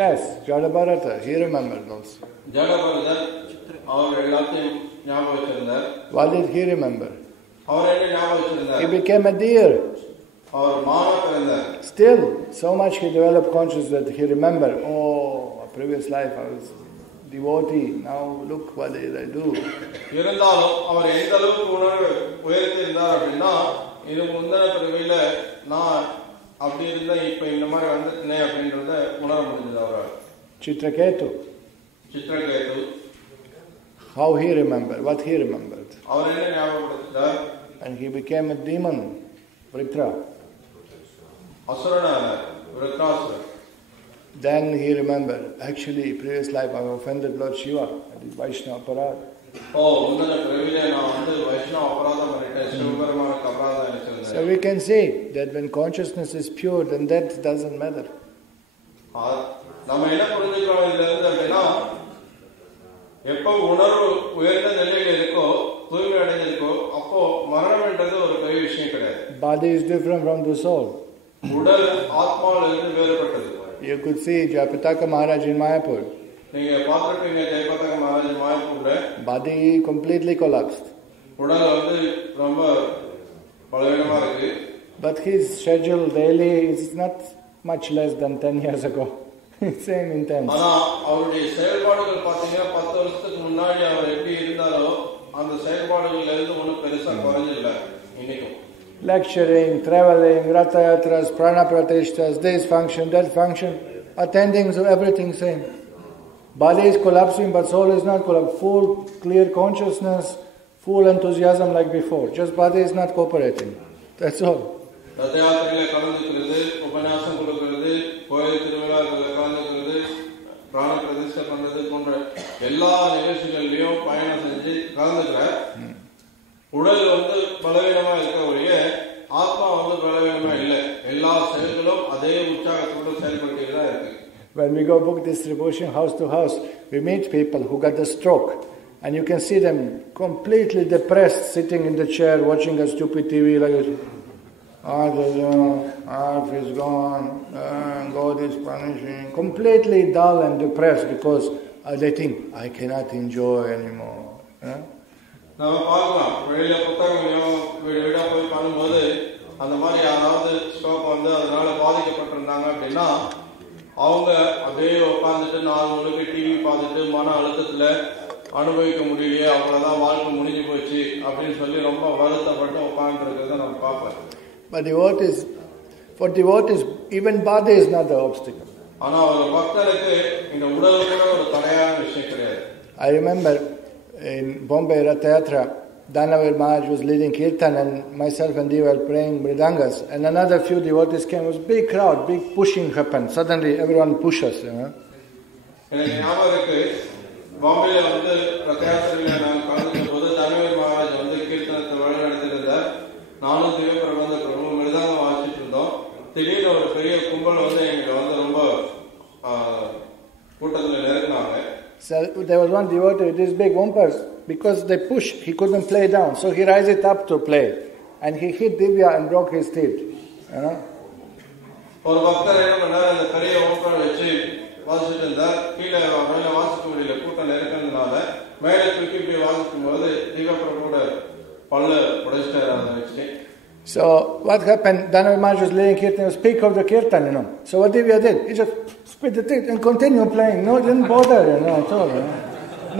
Yes, Jadabharata, he remembered those. ஜடபரதர் அவர் எல்லாத்தையும் ஞாபகம் வச்சிருந்தார். What did he remember? அவர் என்ன ஞாபகம் வச்சிருந்தார்? He became a deer. அவர் மானா பிறந்தார். Still, so much he developed consciousness that he remembered, oh, a previous life I was devotee, now look what did I do. இருந்தாலும் அவர் எந்த அளவுக்கு உணர்வு உயர்த்தி இருந்தார் அப்படின்னா, இது முந்தின பிறவியில நான் அப்படி இருந்தேன், இப்ப இந்த மாதிரி வந்துட்டேனே அப்படின்றத உணர முடிஞ்சது அவரால். Chitraketu, how he remembered, what he remembered. அவர் என்ன ஞாபகப்படுத்திட்டார்? And he became a demon, Vritra. அசுரனானார், Vritrasura. Then he remembered, actually, previous life I offended Lord Shiva, I did Vaishnava Aparad. முந்தின பிறவியில நான் வந்து வைஷ்ணவ அபராதம் பண்ணிட்டேன், சிவபெருமானுக்கு அபராதம் நினைச்சிருந்தேன். So we can see that when consciousness is pure, then that doesn't matter. நம்ம என்ன புரிஞ்சுக்கிறோம் இதுல இருந்து அப்படின்னா, எப்போ உணர்வு உயர்ந்த நிலையில இருக்கோ, தூய்மை அடைஞ்சிருக்கோ, அப்போ மரணம் என்றது ஒரு பெரிய விஷயம் கிடையாது. Body is different from the soul. உடல் ஆத்மாவில இருந்து வேறுபட்டது. You could see Jayapataka Maharaj in Mayapur. நீங்க பார்த்திருப்பீங்க ஜெயபதக மகாராஜ் மாயப்பூர்ல. Body completely collapsed. உடல் வந்து ரொம்ப பலவீனமா இருக்கு. But his schedule daily is not much less than 10 years ago. Same intense. ஆனா அவருடைய செயல்பாடுகள் பாத்தீங்கன்னா 10 வருஷத்துக்கு முன்னாடி அவர் எப்படி இருந்தாரோ அந்த செயல்பாடுகள்ல இருந்து ஒன்றும் பெருசா குறைஞ்சில்ல இன்னைக்கும். Lecturing, traveling, Ratha Yatras, Prana Pratishtas, this function, that function, attending, so everything same. Body is collapsing, but soul is not collapsing. Full, clear consciousness, full enthusiasm like before. Just body is not cooperating. That's all. ரதயாத்திரையில கலந்துக்கிறது, உபன்யாசம் கொடுக்கிறது, கோயில் திருவிழாக்களில் கலந்துக்கிறது, பிராண பிரதிஷ்டை பண்றது போன்ற எல்லா நிகழ்ச்சிகள்லயும் பயணம் செஞ்சு கலந்துக்கிற உடல் வந்து பலவீனமா இருக்க ஒழிய ஆத்மா வந்து பலவீனமா இல்லை. எல்லா செயல்களும் அதே உற்சாகத்தோடு செயல்பட்டு தான் இருக்கு. When we go book distribution house to house, we meet people who got a stroke, and you can see them completely depressed, sitting in the chair, watching a stupid TV like this. Earth is gone, God is punishing. Completely dull and depressed because they think, I cannot enjoy anymore. நம்ம பார்க்கலாம், வெளியில புத்தகம் வீடா போய் பண்ணும்போது அந்த மாதிரி யாராவது ஸ்ட்ரோக் வந்து அதனால பாதிக்கப்பட்டிருந்தாங்க அப்படின்னா அவங்க அப்படியே உட்காந்துட்டு 4 மணிக்கு டிவி பார்த்துட்டு மன அழுத்தத்துல அனுபவிக்க முடியலையே, அவ்வளவுதான் வாழ்க்கை முடிஞ்சு போச்சு அப்படின்னு சொல்லி ரொம்ப வருத்தப்பட்டு உட்கார்ந்து இருக்கிறத நம்ம பார்ப்போம். But for devotees, even body is not the obstacle. ஆனா ஒரு பக்தருக்கு இந்த உடல் கூட ஒரு தடையான விஷயம் கிடையாது. I remember in Bombay Rath Yatra, Danavar Maharaj was leading kirtan and myself and Dee were playing mridangas, and another few devotees came. It was a big crowd, big pushing happened. Suddenly everyone pushed us, எனக்கு ஞாபகம் இருக்கு, பாம்பேல வந்து ரத்தயாத்திரையில நான் கலந்துக்க போது தனவர் மகாராஜ் வந்து கீர்த்தனத்தை வழி நடத்திருந்தார். நானும் திவ்ய பிரபந்த பிரபு மிருதாங்கம் வாசிச்சுட்டு இருந்தோம். திடீர்னு ஒரு பெரிய கும்பல் வந்து எங்களை வந்து ரொம்ப கூட்டத்தில் நெருங்கினாங்க. So there was one devotee with these big wumpers. Because they pushed, he couldn't play down. So he raised it up to play. And he hit Divya and broke his teeth. ஒரு பக்தர் என்ன பண்ணார், அந்த பெரிய வம்பரை வச்சு வாசிச்சுட்டு இருந்தார். கீழே மேலே வாசிக்க முடியல, கூட்டம் நெருக்கிறதுனால. மேலே தூக்கி போய் வாசிக்கும் போது திவ்ய பிரபுவோட பல்ல உடைச்சிட்டாரு அதை வச்சு. So what happened? Danavar Maharaj was leading kirtan, he was peak of the kirtan, So what Divya did? He just spit the teeth and continued playing. No, it didn't bother, at all.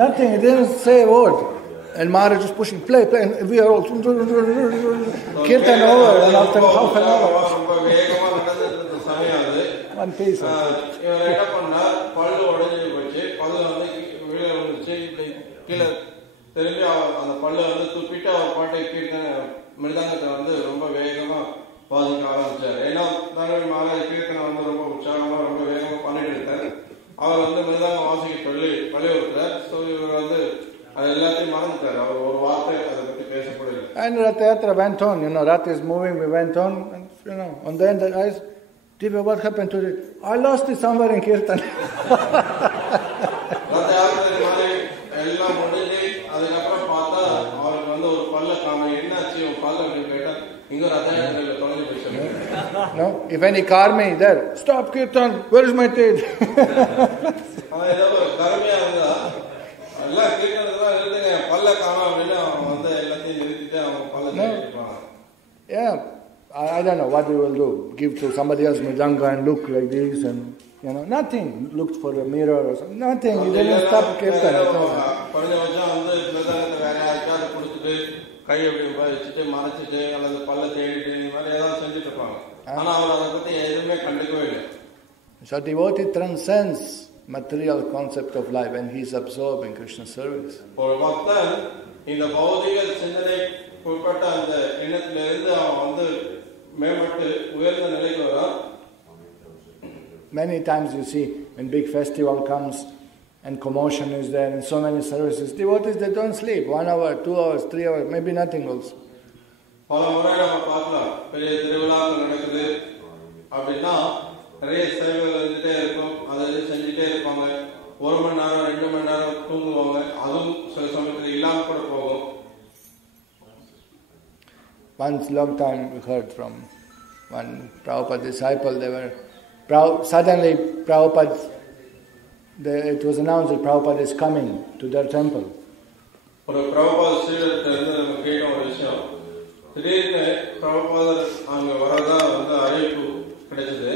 Nothing, he didn't say a word. And Maharaj was pushing, play, and we are all kirtan over, and after half an hour. One piece. இவர் என்ன பண்ணார், பல்லு உடைஞ்சு போச்சு, பல்லு வந்து கீழே விழுந்துச்சு. கீழே திரும்பி அந்த பல்லு வந்து துப்பிட்டு அவர் பாட்டை கீர்த்தன மிருதாங்கத்தை வந்து ரொம்ப வேகமா வாசிக்க ஆரம்பிச்சார். ஏன்னா தனவர் மகாராஜ் கீர்த்தனை வந்து ரொம்ப உற்சாகமா ரொம்ப வேகமா பண்ணிட்டு இருக்காரு. அவர் வந்து மிருதாங்கம் வாசிக்க சொல்லி வலியுறுத்தார். ஸோ இவர் வந்து அது எல்லாத்தையும் மறந்துட்டார். அவர் ஒரு வார்த்தை அதை பற்றி பேசப்படல. And Rath Yatra went on, Rath is moving, we went on, and on the end I asked, Divya, what happened to it? I lost it somewhere in Kirtan. Rath Yatra மாதிரி எல்லாம் முடிஞ்சு அதுக்கப்புறம் பார்த்தா அவருக்கு வந்து ஒரு பல்ல காம என்னாச்சு ஒரு பல்ல அப்படின்னு கேட்டா இங்க ரத யாத்திரையில தொலைஞ்சு போய் சொல்லுங்க. No, if any car me there, stop Kirtan, where is my teeth? அவன் ஏதோ கருமையா இருந்தா எல்லாம் கீர்த்தனத்துல இருந்துங்க பல்ல காணோம் அப்படின்னு அவன் வந்து எல்லாத்தையும் நிறுத்திட்டு அவன் பல்ல தேடிப்பாங்க. Yeah, I don't know what we will do. Give to somebody else mridanga and look like this and nothing. Looked for a mirror or something. Nothing. He didn't stop Kirtan. குறைஞ்சபட்சம் வந்து மிருதங்கத்தை வேற யாருக்காவது கொடுத்துட்டு கையை வச்சுட்டு மறைச்சிட்டு அல்லது பல்ல தேடிட்டு இந்த மாதிரி ஏதாவது செஞ்சுட்டு இருப்பாங்க. ஆனா அவர் அதை பத்தி எதுவுமே கண்டுக்கவே இல்லை. So devotee transcends material concept of life and he is absorbed in Krishna's service. ஒரு பக்தன் இந்த பௌதிக சிந்தனை உட்பட்ட அந்த எண்ணத்திலிருந்து அவன் வந்து மேம்பட்டு உயர்ந்த நிலைக்கு வரான். Many times you see when big festival comes and commotion is there and so many services, devotees they don't sleep 1 hour, 2 hours, 3 hours, maybe nothing also. பல முறை நம்ம பார்க்கலாம், பெரிய திருவிழாக்கள் நடக்குது அப்படின்னா நிறைய சேவைகள் இருந்துட்டே இருக்கும், அதை செஞ்சுட்டே இருப்பாங்க. 1 மணி நேரம் 2 மணி நேரம் தூங்குவாங்க, அதுவும் சில சமயத்தில் இல்லாம கூட போகும். Once long time we heard from one Prabhupada disciple, suddenly Prabhupada, it was announced that Prabhupada is coming to their temple. ஒரு பிரபுபாத ஸ்ரீரத்தில் இருந்து நம்ம கேட்ட ஒரு விஷயம், திடீர்னு பிரபுபாதர் அங்க வரதா வந்து அறிவிப்பு கிடைச்சது.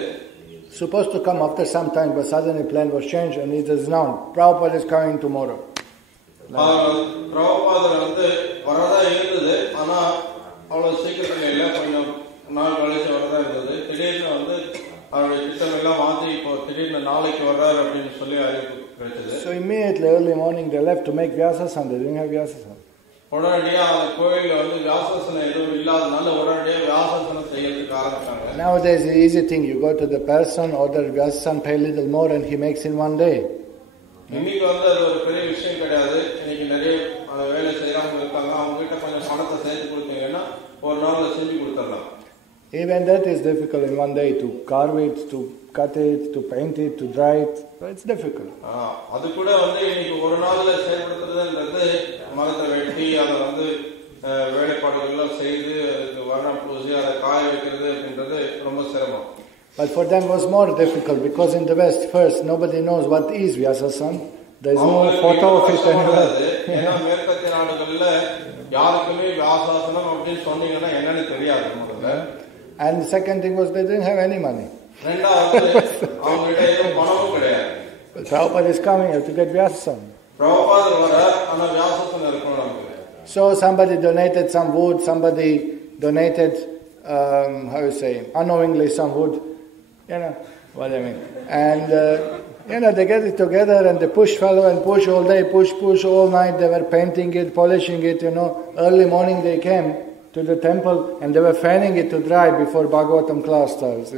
Supposed to come after some time, but suddenly plan was changed and it is known Prabhupada is coming tomorrow. பிரபுபாதர் வந்து வரதா இருந்தது, ஆனா அவ்வளவு சீக்கிரத்துல இல்லை, கொஞ்சம் நாள் கழிச்சு வரதா இருந்தது. திடீர்னு வந்து அவருடைய திட்டம் எல்லாம் மாற்றி இப்போ திடீர்னு நாளைக்கு வர்றாரு அப்படின்னு சொல்லி அறிவிப்பு கிடைச்சது. So immediately early morning they left to make Vyasasana. They didn't have Vyasasana. உடனடியா அந்த கோயில்ல வந்து வியாசாசனம் எதுவும் இல்லாதனால உடனடியா வியாசாசனம் செய்யறதுக்கு ஆரம்பிச்சாங்க. Nowadays the easy thing, you go to the person, order Vyasasana, pay a little more and he makes in one day. இன்னைக்கு வந்து அது ஒரு பெரிய விஷயம் கிடையாது. இன்னைக்கு நிறைய வேலை செய்யறவங்க இருக்காங்க, அவங்க கிட்ட கொஞ்சம் பணத்தை சேர்த்து கொடுத்தீங்கன்னா ஒரு நாள்ல செஞ்சு கொடுத்துடலாம். Even that is difficult in one day, to carve it, to cut it, to paint it, to dry it. It's difficult. அது கூட வந்து இன்னைக்கு ஒரு நாள்ல செயல்படுத்துறதுன்றது மரத்தை வெட்டி அதை வந்து வேலைப்பாடுகள்லாம் செய்து அதுக்கு வர்ணம் பூசி அதை காய வைக்கிறது அப்படின்றது ரொம்ப சிரமம். But for them it was more difficult because in the West first nobody knows what is Vyasasana. There is no photo of it anywhere. ஏன்னா மேற்கத்திய நாடுகள்ல யாருக்குமே வியாசாசனம் அப்படின்னு சொன்னீங்கன்னா என்னன்னு தெரியாது முதல்ல. And the second thing was they didn't have any money. ரெண்டாவது அவங்க கிட்ட எதுவும் பணமும் கிடையாது. But Prabhupada is coming, you have to get Vyasasana. பிரபுபாதர் வர ஆனா வியாசத்துல இருக்கணும் நமக்கு. So somebody donated some wood, somebody donated, how you say, unknowingly some wood, you know what I mean. And, they get it together and they push fellow and push all day, push all night. They were painting it, polishing it, Early morning they came to the temple and they were fanning it to dry before Bhagavatam class starts,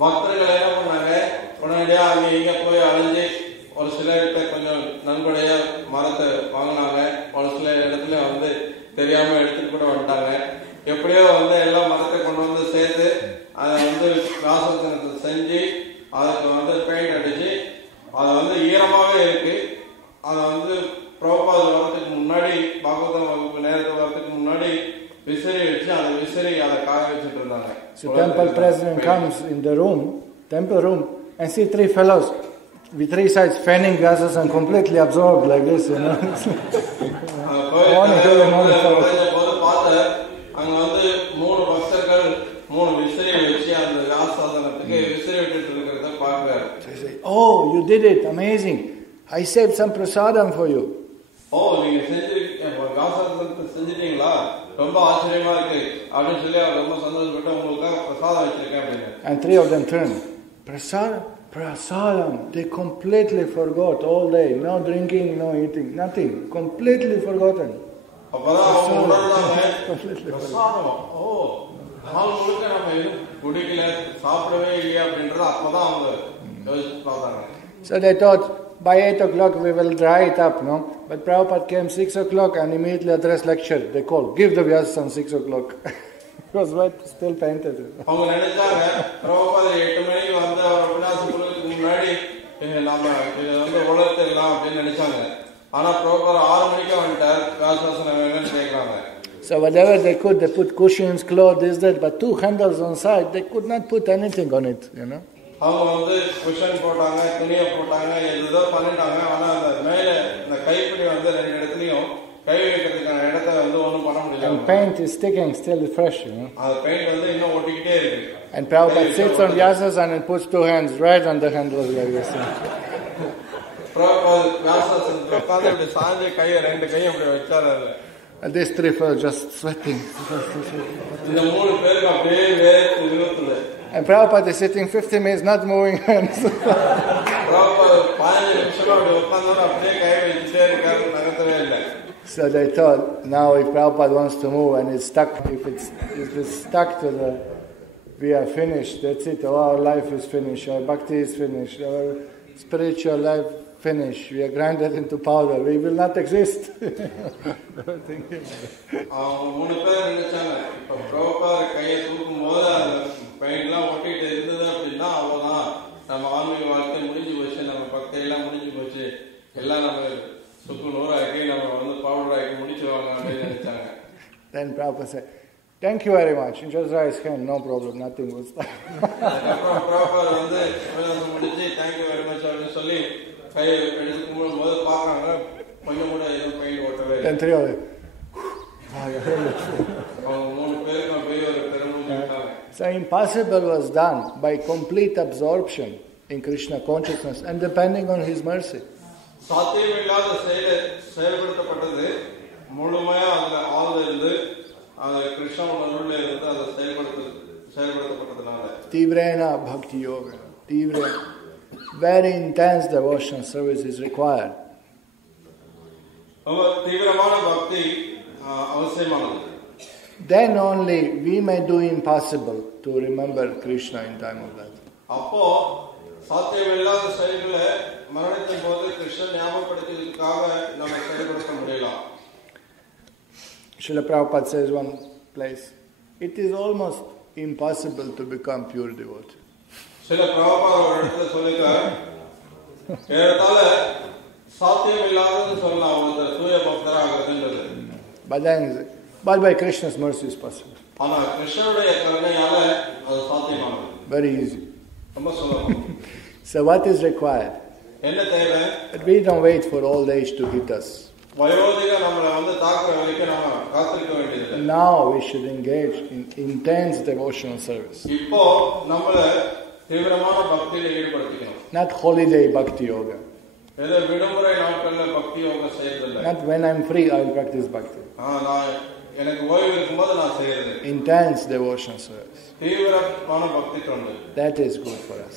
பக்தர்கள் என்ன பண்ணாங்க, உடனடியா அங்க இங்க போய் அலைஞ்சு ஒரு சிலர்கிட்ட கொஞ்சம் நன்கொடைய மரத்தை வாங்கினாங்க. ஒரு சில இடத்துல தெரியாம எடுத்துட்டு கூட வந்துட்டாங்க. எப்படியோ எல்லாம் மரத்தை கொண்டு சேர்த்து அதை வியாசனத்தை செஞ்சு அதுக்கு பெயிண்ட் அடிச்சு அது ஈரமாவே இருக்கு. அதை பிரபுபாதர் வரதுக்கு முன்னாடி, பாகவதம் வகுப்பு நேரத்துக்கு வரதுக்கு முன்னாடி விசிறி வச்சு அதை காய வச்சுட்டு இருந்தாங்க. So temple president comes in the room, temple room, and see three fellows with three sides fanning gases and completely absorbed like this, அங்க மூணு பக்தர்கள் மூணு விசிறி வச்சு அந்த வியாசாசனத்துக்கு விசிறி விட்டுட்டு இருக்கிறத பார்க்கிறார். Oh, you did it, amazing. I saved some prasadam for you. நீங்க செஞ்சிட்டீங்களா, ரொம்ப ஆச்சரியமா இருக்கு அப்படின்னு சொல்லி அவர் ரொம்ப சந்தோஷப்பட்டு உங்களுக்காக பிரசாதம் வச்சிருக்கேன் அப்படின்னு. And three of them turned. Prasadam. They completely forgot all day. No drinking, no eating, nothing. Completely forgotten. அப்பதான் அவங்க உணர்ந்தாங்க, பிரசாதம், நாள் முழுக்க நம்ம எதுவும் குடிக்கல, சாப்பிடவே இல்லையா அப்படின்றத அப்பதான் அவங்க யோசிச்சு பார்த்தாங்க. So they thought, by 8 o'clock we will dry it up, no? But Prabhupada came 6 o'clock and immediately addressed lecture. They called, give the Vyasasana 6 o'clock. It was wet, still painted. அவங்க நினைச்சாங்க, பிரபுபாதர் 8 மணிக்கு அவர் விநாசத்துக்கு முன்னாடி நாம இதை உலர்த்திடலாம் அப்படின்னு நினைச்சாங்க. ஆனா பிரபுபாதர் 6 மணிக்கு வந்துட்டார், வியாசாசனம் வேணும்னு கேட்கிறாங்க. So whatever they could, they put cushions, clothes, this, that, but 2 handles on side, they could not put anything on it, அவங்க குஷன் போட்டாங்க, துணியை போட்டாங்க, எதுதோ பண்ணிட்டாங்க. ஆனா அந்த மேல இந்த கைப்பிடி 2 இடத்துலயும் கை வைக்கிறதுக்கான இடத்தை ஒண்ணும் பண்ண முடியல. And paint is sticking, still fresh, அந்த பெயிண்ட் இன்னும் ஒட்டிக்கிட்டே இருக்கு. And Prabhupada sits on Vyasasana and puts 2 hands right on the handles like this. பிரபுபாதர் வியாசாசனத்துல உட்கார்ந்து இப்படி சாஞ்சு கையை 2 கையும் அப்படி வச்சாரு. And these 3 fellows just sweating. இந்த 3 பேருக்கு அப்படியே வேர்த்து விழுத்துல. And Prabhupada is sitting 50 minutes, not moving hands. So they thought, now if Prabhupada wants to move and it's stuck, if it's stuck to we are finished, that's it, our life is finished, our bhakti is finished, our spiritual life finished, we are grinded into powder, we will not exist. பெயிண்ட்லாம் ஒட்டிட்டு இருந்தது அப்படின்னா அவ்வளோதான், நம்ம ஆன்மீக வாழ்க்கை முடிஞ்சு போச்சு, நம்ம பக்தியெல்லாம் முடிஞ்சு போச்சு, எல்லாம் நம்ம சுக்கு நூறாக்கி நம்ம பவுடர் ஆக்கி முடிச்சுவாங்க அப்படின்னு நினைச்சாங்க. Then Prabhupada said, thank you very much. And just raise hand, no problem, nothing was done. அப்புறம் பிரபுபாதர் முடிச்சு தேங்க்யூ வெரி மச் அப்படின்னு சொல்லி கை எடுத்து கும்பிடும் போது பார்க்குறாங்க, கொஞ்சம் கூட எதுவும் பெயிண்ட் ஓட்டவே. Then 3 of them. அவங்க 3 பேருக்கு போய் ஒரு பெருமை. So impossible was done by complete absorption in Krishna consciousness and depending on His mercy. சாத்தியமில்லாத செயல்படுத்தப்பட்டது முழுமையா அதுல ஆழ்ந்து இருந்து அது கிருஷ்ணனோட அருள்ல இருந்து அதை செயல்படுத்தப்பட்டதுனால. Tivrena bhakti yoga. Very intense devotional service is required. தீவிரமான பக்தி அவசியமானது. Then only we may do impossible to remember Krishna in time of death. அப்போ சாத்தியமில்லாத செயல்களை மரணத்தின் போது கிருஷ்ணன் ஞாபகப்படுத்துவதற்காக நம்ம செயல்படுத்த முடியலாம். Srila Prabhupada says one place, it is almost impossible to become pure devotee. Srila Prabhupada ஒரு இடத்துல சொல்லிருக்கார், ஏறத்தாழ சாத்தியமில்லாதன்னு சொல்லலாம் ஒருத்தர் தூய பக்தராகிறதுன்றது. But by Krishna's mercy is possible. ஆனா கிருஷ்ணனுடைய கருணையால அது சாத்தியமானது. Very easy. ரொம்ப சுலபம். So what is required? என்ன தேவை? That we don't wait for old age to hit us. வயோதிக நம்மளை தாக்குற வரைக்கும் நம்ம காத்திருக்க வேண்டியதில்லை. Now we should engage in intense devotional service. இப்போ நம்மள தீவிரமான பக்தியில ஈடுபடுத்திக்கணும். Not holiday bhakti yoga. ஏதோ விடுமுறை நாட்கள்ல பக்தி யோகம் செய்யறதில்லை. Not when I'm free, I will practice bhakti. நான் எனக்கு ஓய்வு இருக்கும்போது நான் செய்யறது. Intense devotional service. தீவிரமான பக்தி தொண்டு. That is good for us.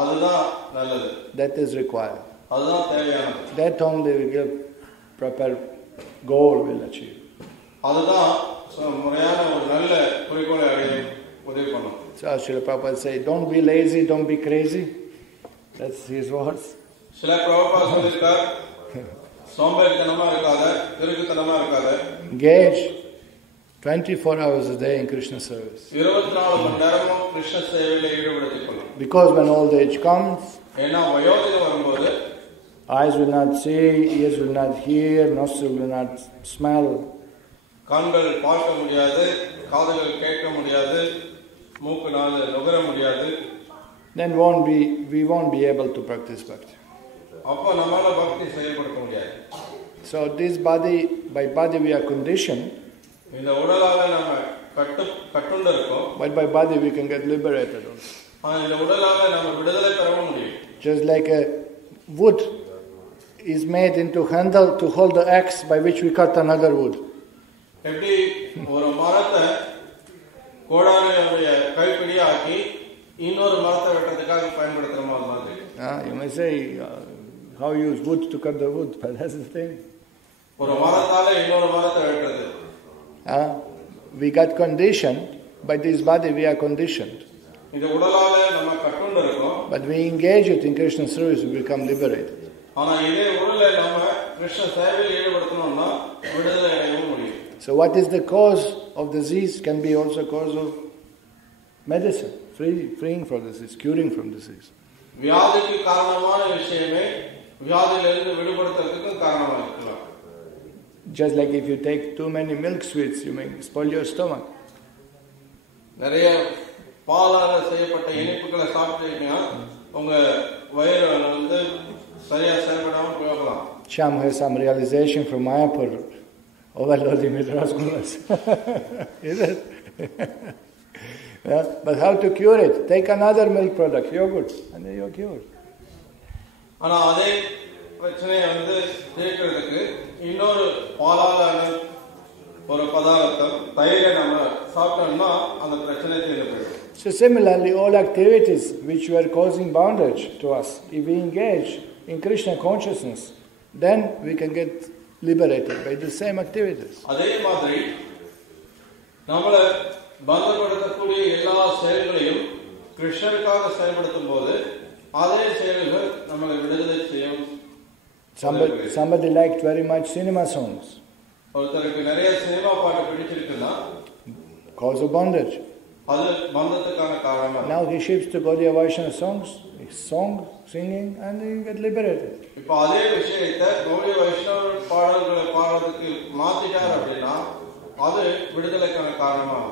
அதுதான் நல்லது. That is required. அதுதான் தேவையானது. That only will give proper goal will achieve. அதுதான் முறையான ஒரு நல்ல குறிக்கோளை அடைய உதவி பண்ணும். So Srila Prabhupada say, don't be lazy, don't be crazy. That's his words. Srila Prabhupada சொல்லிருக்கார், சோம்பேறித்தனமா இருக்காத, கிறுக்குத்தனமா இருக்காத. Engage 24 hours a day in Krishna service. 24 மணி நேரமும் கிருஷ்ண சேவையில ஈடுபடுத்திக் கொள்ளும். Because when old age comes, ஏன்னா வயோதிகம் வரும்போது eyes will not see, ears will not hear, nostrils will not smell. கண்கள் பார்க்க முடியாது, காதுகள் கேட்க முடியாது, மூக்குனால நுகர முடியாது. Then we won't be able to practice bhakti. அப்ப நம்மால பக்தி செயல்படுத்த முடியாது. So this body, by body we are conditioned. இந்த உடலால நாம கட்டுண்டு இருக்கோம். But by body we can get liberated also. இந்த உடலால நாம விடுதலை பெற முடியும். Just like a wood is made into handle to hold the axe by which we cut another wood. எப்படி ஒரு மரத்தை கோடாரியுடைய கைப்பிடியாக்கி இன்னொரு மரத்தை வெட்டுறதுக்காக பயன்படுத்துற மாதிரி. You may say, how you use wood to cut the wood, but that's the thing. ஒரு மரத்தால இன்னொரு மரத்தை வெட்டுறது. We got conditioned, by this body we are conditioned. இந்த உடலால நம்ம கட்டுண்டு இருக்கோம். But we engage it in Krishna service, we become liberated. ஆனா இதே உடலை நம்ம கிருஷ்ண சேவையில் ஈடுபடுத்தணும்னா விடுதலை அடையவும் முடியும். So what is the cause of disease can be also cause of medicine, freeing from disease, curing from disease. வியாதிக்கு காரணமான விஷயமே வியாதியிலிருந்து விடுபடுத்துறதுக்கு காரணமா இருக்கலாம். Just like if you take too many milk sweets, you may spoil your stomach. நிறைய பாலால செய்யப்பட்ட இனிப்புகளை சாப்பிட்டீங்கன்னா உங்க வயிறு வந்து சரியா செயல்படாம போகலாம். Sham has some realization from Mayapur, overloading with rasgullas. Is it? Yeah, but how to cure it? Take another milk product, yogurt, and then you're cured. ஆனா அதே பிரச்சனையை வந்து தீர்க்கிறதுக்கு இன்னொரு பாலாலான ஒரு பதார்த்தம் தயிரை நம்ம சாப்பிட்டோம்னா அந்த பிரச்சனை தீர்ந்து போயிடும். So similarly, all activities which were causing bondage to us, if we engage in Krishna consciousness, then we can get liberated by the same activities. அதே மாதிரி நம்மள பந்தப்படுத்தக்கூடிய எல்லா செயல்களையும் கிருஷ்ணருக்காக செயல்படுத்தும் போது அதே செயல்கள் நம்மளை விடுதலை செய்யும். Somebody liked very much cinema songs. ஒருத்தருக்கு நிறைய சினிமா பாட்டு பிடிச்சிருக்குன்னா Cause of bondage. அது பந்தத்துக்கான காரணம். Now he shifts to Gaudiya Vaishnava songs, singing, and he get liberated. இப்போ அதே விஷயத்தை கௌடிய வைஷ்ணவ பாடல்களை பாடுறதுக்கு மாத்திட்டார் அப்படின்னா அது விடுதலைக்கான காரணமா.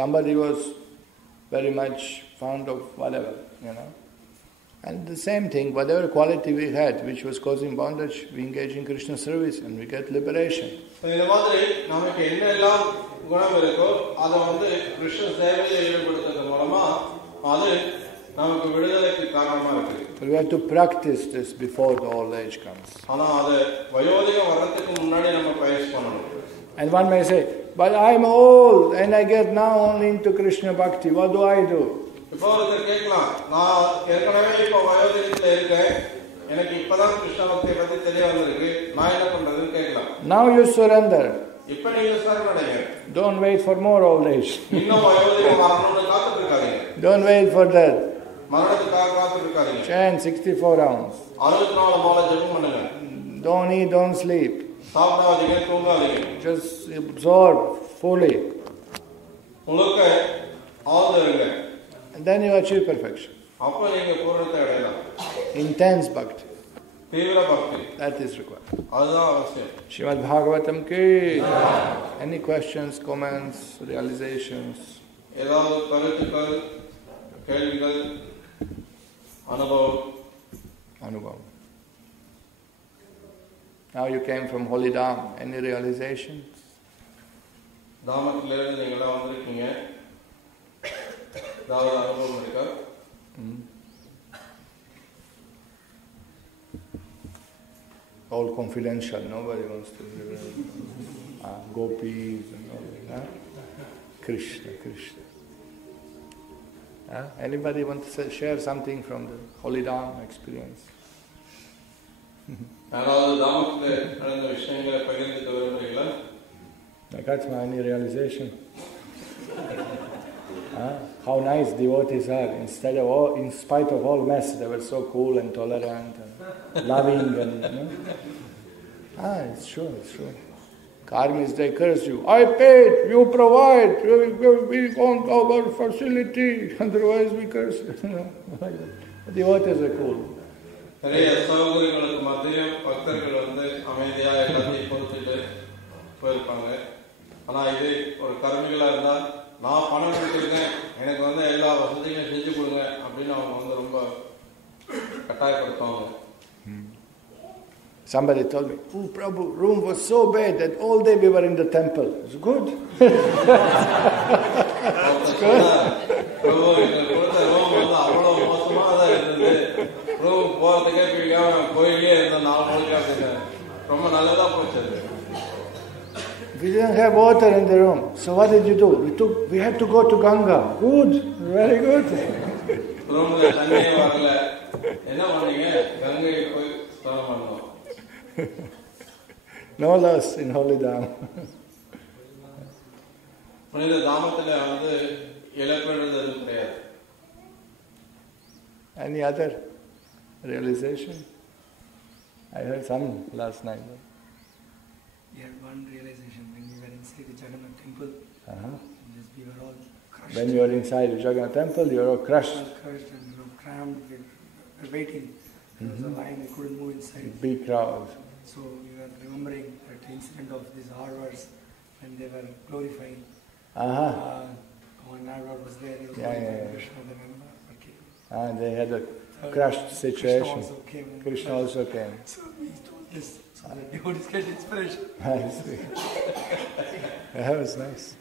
Somebody was very much fond of whatever, And the same thing, whatever quality we had, which was causing bondage, we engage in Krishna service and we get liberation. இந்த மாதிரி நமக்கு என்னெல்லாம் குணம் இருக்கோ அதை வந்து கிருஷ்ண சேவையில் ஈடுபடுத்துறது மூலமா அது நமக்கு விடுதலைக்கு காரணமா இருக்கு. But we have to practice this before the old age comes. ஆனா அது வயோதிகம் வர்றதுக்கு முன்னாடி நம்ம பயிற்சி பண்ணணும். And one may say, but I'm old and I get now only into Krishna bhakti. What do I do? இப்போ ஒருத்தர் கேட்கலாம், நான் ஏற்கனவே இப்போ வயோதிகத்தில் இருக்கேன், எனக்கு இப்பதான் கிருஷ்ண பக்தியை பத்தி தெரிய வந்திருக்கு, நான் என்ன பண்றதுன்னு கேட்கலாம். Now you surrender. இப்போ நீங்க சரணடைங்க. Don't wait for more old age. இன்னும் வயோதிகம் வரணும்னு காத்துட்டு இருக்காதீங்க. Don't wait for that. மரணத்துக்காக காத்துட்டு இருக்காதீங்க. Chant 64 rounds. 64 மாலை ஜெபம் பண்ணுங்க. Don't eat, don't sleep. சாப்பிடாதீங்க, தூங்காதீங்க. Just absorb fully. முழுக்க ஆழ்ந்துருங்க. And then you achieve perfection. அப்ப நீங்க பூரணத்தை அடையலாம். Intense bhakti. தீவிர பக்தி. That is required. அதுதான் அவசியம். Srimad Bhagavatam ki. Any questions, comments, realizations? ஏதாவது கருத்துக்கள், கேள்விகள், அனுபவம்? Now you came from Holy Dham. Any realizations? தாமத்திலிருந்து நீங்களாம் வந்திருக்கீங்க. ஏதாவது அனுபவம் இருக்கா? all confidential. Nobody wants to reveal. Gopis and all that. Krishna. Anybody want to share something from the Holy Dham experience? That's my only realization. How nice devotees are. In spite of all mess, they were so cool and tolerant and loving. It's true. Karmis, they curse you. I paid, you provide, we want our facility, otherwise we curse you. The devotees are cool. Somebody told me, oh Prabhu, room was so bad that all day we were in the temple. It's good. It's good. We didn't have water in the room. So what did you do? We had to go to Ganga. Good. Very good. No loss in Holy Dham. Any other realization? I heard some last night. We had one realization when we were inside the Jagannath temple. We were all crushed. When you were inside the Jagannath temple, you were all crushed. We were crushed and we were crammed. We were waiting. There was a line, we couldn't move inside. Big crowd. So we were remembering that incident of these hours when they were glorifying. One hour was there. They were glorifying Krishna, the member. They had a crushed situation. Krishna also came. So we told this so that devotees get inspiration. I see. That was nice.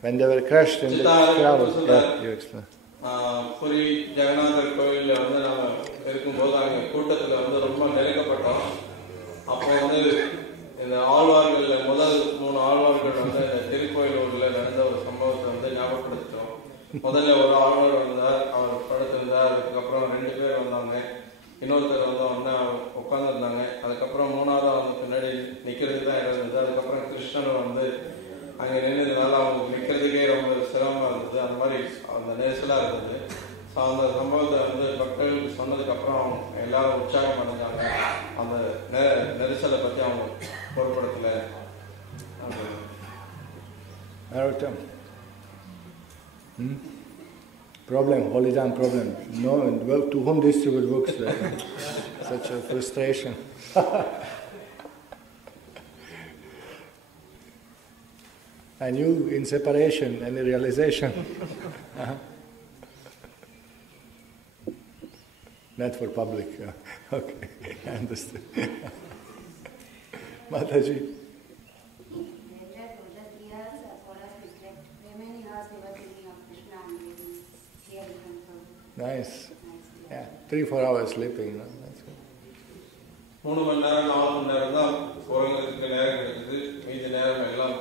When they were crushed in the crowd. You explain. Puri Jagannath கோயில்ல நாம இருக்கும்போது அங்க கூட்டத்துல ரொம்ப நெருக்கப்பட்டோம். அப்போ இந்த ஆழ்வார்கள் முதல் 3 ஆழ்வார்கள் இந்த திருக்கோயிலூர்ல நடந்த ஒரு சம்பவத்தை ஞாபகப்படுத்திட்டோம். முதல்ல ஒரு ஆழ்வார் வந்தார், அவர் படுத்திருந்தார். அதுக்கப்புறம் 2 பேர் வந்தாங்க, இன்னொருத்தர் வந்து உட்காந்துருந்தாங்க. அதுக்கப்புறம் 3ஆவது பின்னாடி நிக்கிறதுக்கு தான் இடம் இருந்தது. அதுக்கப்புறம் கிருஷ்ணன் வந்து அங்கே நின்றதுனால அவங்க நிற்கிறதுக்கே ரொம்ப சிரமமாக இருந்தது. அந்த மாதிரி அந்த நெரிசலாக இருந்தது. ஸோ அந்த சம்பவத்தை பக்தர்களுக்கு சொன்னதுக்கப்புறம் எல்லாரும் உற்சாகம் அடைஞ்சாங்க. அந்த நெரிசலை பற்றி அவங்க பொருட்படுத்தலை. Problem, Holy Dham problem. No, to whom distribute books? Such a frustration. And you in separation, any realization? Not for public. Okay, I understand. Mataji. Nice. Yeah, 3-4 hours sleeping. No? That's good. 3 மணி நேரம் 4 மணி நேரம் தான் உறங்குறதுக்கு நேரம் கிடைக்குது. மீதி நேரம் எல்லாம்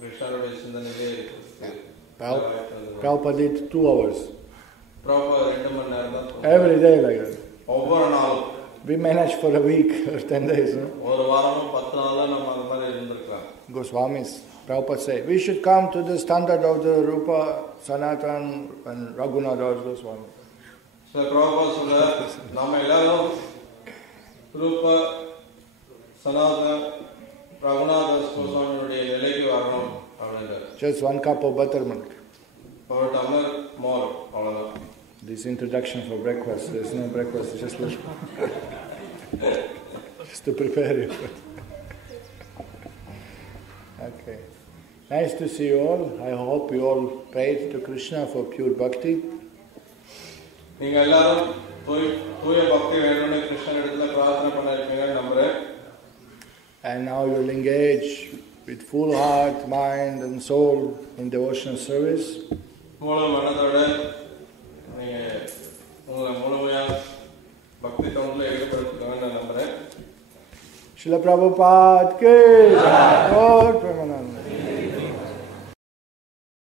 கிருஷ்ணனுடைய சிந்தனையிலே இருக்குது. Prabhupada did 2 hours. Prabhupada 2 மணி நேரம் தான். Every day like that. ஒவ்வொரு நாளும். We managed for a week or 10 days. No? ஒரு வாரமும் 10 நாள்ல நம்ம அந்த மாதிரி இருந்திருக்கலாம். Goswamis, Prabhupada say, we should come to the standard of the Rupa, Sanatan and Raghunath Goswami. So Prabhupada சொல்ற, நாம எல்லாரும் ரூபா, சனாதன, ரகுநாத கோஸ்வாமியுடைய நிலைக்கு வரணும் அப்படின்றார். Just 1 cup of buttermilk. ஒரு டம்ளர் மோர், அவ்வளவுதான். This introduction for breakfast. There's no breakfast, just to prepare you. Okay. Nice to see you all. I hope you all prayed to Krishna for pure bhakti. நீங்க எல்லாரும் தூய பக்தி வேணும்னு கிருஷ்ணன் இடத்துல பிரார்த்தனை பண்ணிருப்பீங்கன்னு நம்புறேன். And now you'll engage with full heart, mind and soul in devotional service. முழு மனதோட நீங்க உங்களை முழுமையா பக்தி தொண்டுல ஈடுபடுத்திக்கணும்னு நம்புறேன். Srila Prabhupada ki Jai. Gaur